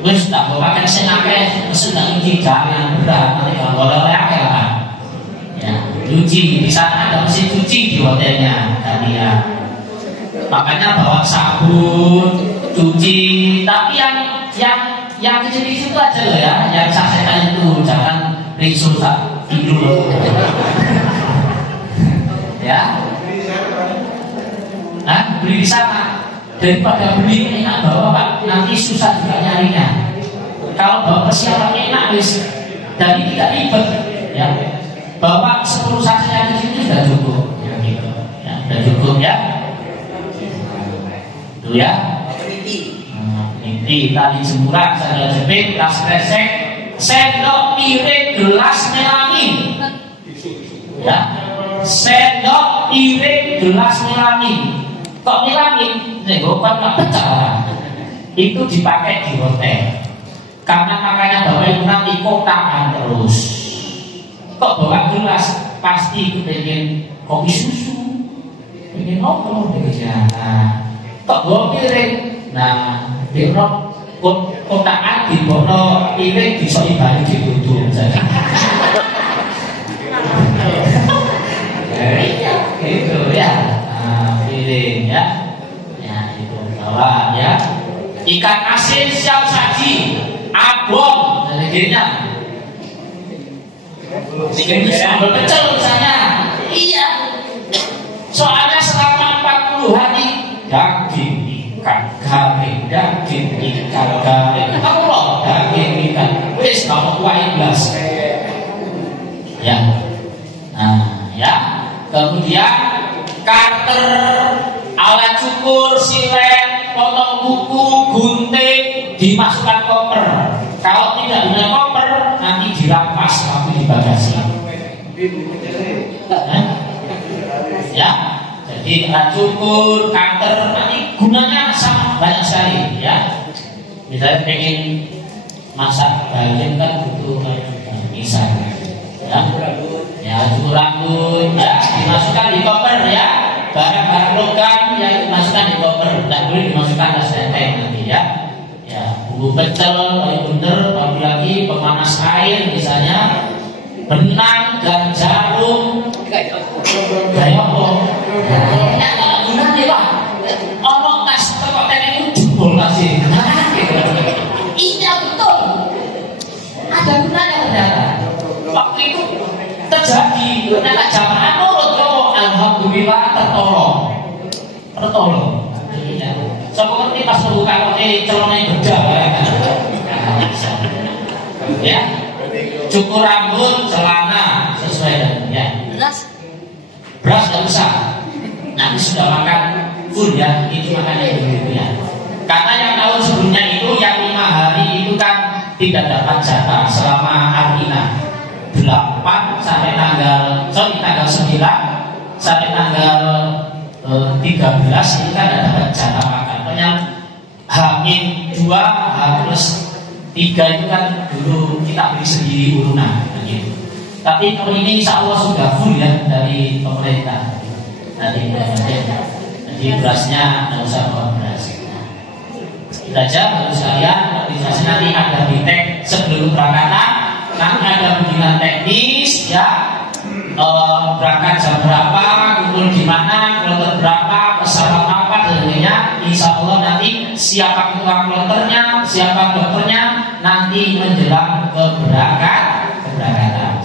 Wes tak mau pakai senake, sedang nyuci jangan berat nanti kalau boleh kan? Ya, nyuci di sana ada mesin cuci di hotelnya tadi ya. Makanya bawa sabun, cuci. Tapi yang kecil-kecil itu aja loh ya, yang sasetan itu jangan ringsul tidur. Ya. Beli di sana daripada beli enak bawa Pak, nanti susah juga nyarinya. Kalau bawa persiapan enak wis, jadi tidak ribet ya. Bawa 10 saset yang kecil itu sudah cukup ya, gitu. Ya, sudah cukup ya. Itu ya. Ini tali jemuran, sandal jepit, tas kresek, sendok, piring, gelas melamin. Ya. Sendok, piring, gelas melamin. Kok melamin? Negokan nggak pecah. Itu dipakai di hotel. Karena makanya bawa ibu nanti kotaan terus. Kok bawa gelas? Pasti kepengen kopi susu, pengen ngobrol dengan kok bawa piring. Nah, dino kotakan di bono piring disoi balik ditutup saja. Itu ya, piring ya, ya itu bawa ya. Ikan asin siap saji, abong dan sebagainya. Ini sambal pecel misalnya, iya. Soalnya selama 40 hari daging ikan garing, daging ikan garing, Allah daging ikan, wis kamu kuain belas. Ya, nah ya. Kemudian karter, alat cukur, silet, potong buku, gunting dimasukkan koper. Kalau tidak punya koper nanti dirampas waktu di bagasi. Ya, jadi alat cukur, karter nanti gunanya sangat banyak sekali. Ya, misalnya pengen masak bayam kan butuh misalnya. Ya, cukur rambut ya dimasukkan di koper ya, barang-barang logam ya dimasukkan di koper, tidak boleh dimasukkan tas tenteng nanti ya. Ya, bumbu pecel, kayu bener, lagi pemanas air misalnya, benang dan jarum, kayak apa? Ya kalau gunanya lah, omong tas teko tenteng itu jebol kasih. Iya betul, ada gunanya ternyata. Waktu itu terjadi, ternyata jamaah nurut kok, alhamdulillah tertolong. Soalnya ini pas membuka celananya bedah ya, cukur rambut, celana sesuai dengan ya. Beras nggak usah, nanti sudah makan full ya, itu makannya begitu ya. Karena yang tahun sebelumnya itu yang 5 hari itu kan tidak dapat jatah selama Arina 8 sampai tanggal 9 sampai tanggal 13 ini kan ada dapat jatah makan. Pokoknya H-2 H+3 itu kan dulu kita beli sendiri urunan gitu. Tapi tahun ini insya Allah sudah full ya dari pemerintah. Jadi berasnya nggak usah bawa beras. Belajar harus sekalian, organisasi nanti ada bitek sebelum berangkatan. Nanti ada bimbingan teknis ya, berangkat jam berapa, kumpul di mana, kloter berapa, pesawat apa dan sebagainya. Insya Allah nanti siapa ketua kloternya, siapa dokternya nanti menjelang keberangkatan.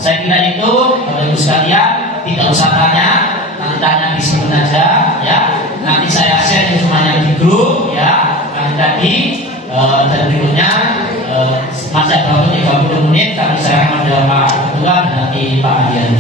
Saya kira itu Bapak Ibu sekalian tidak usah tanya, nanti tanya di sini aja ya. Nanti saya share semuanya di grup ya. Nanti tadi dan berikutnya masih ada waktu 30 menit, tapi saya akan ada Pak Ketua dan nanti Pak Adian.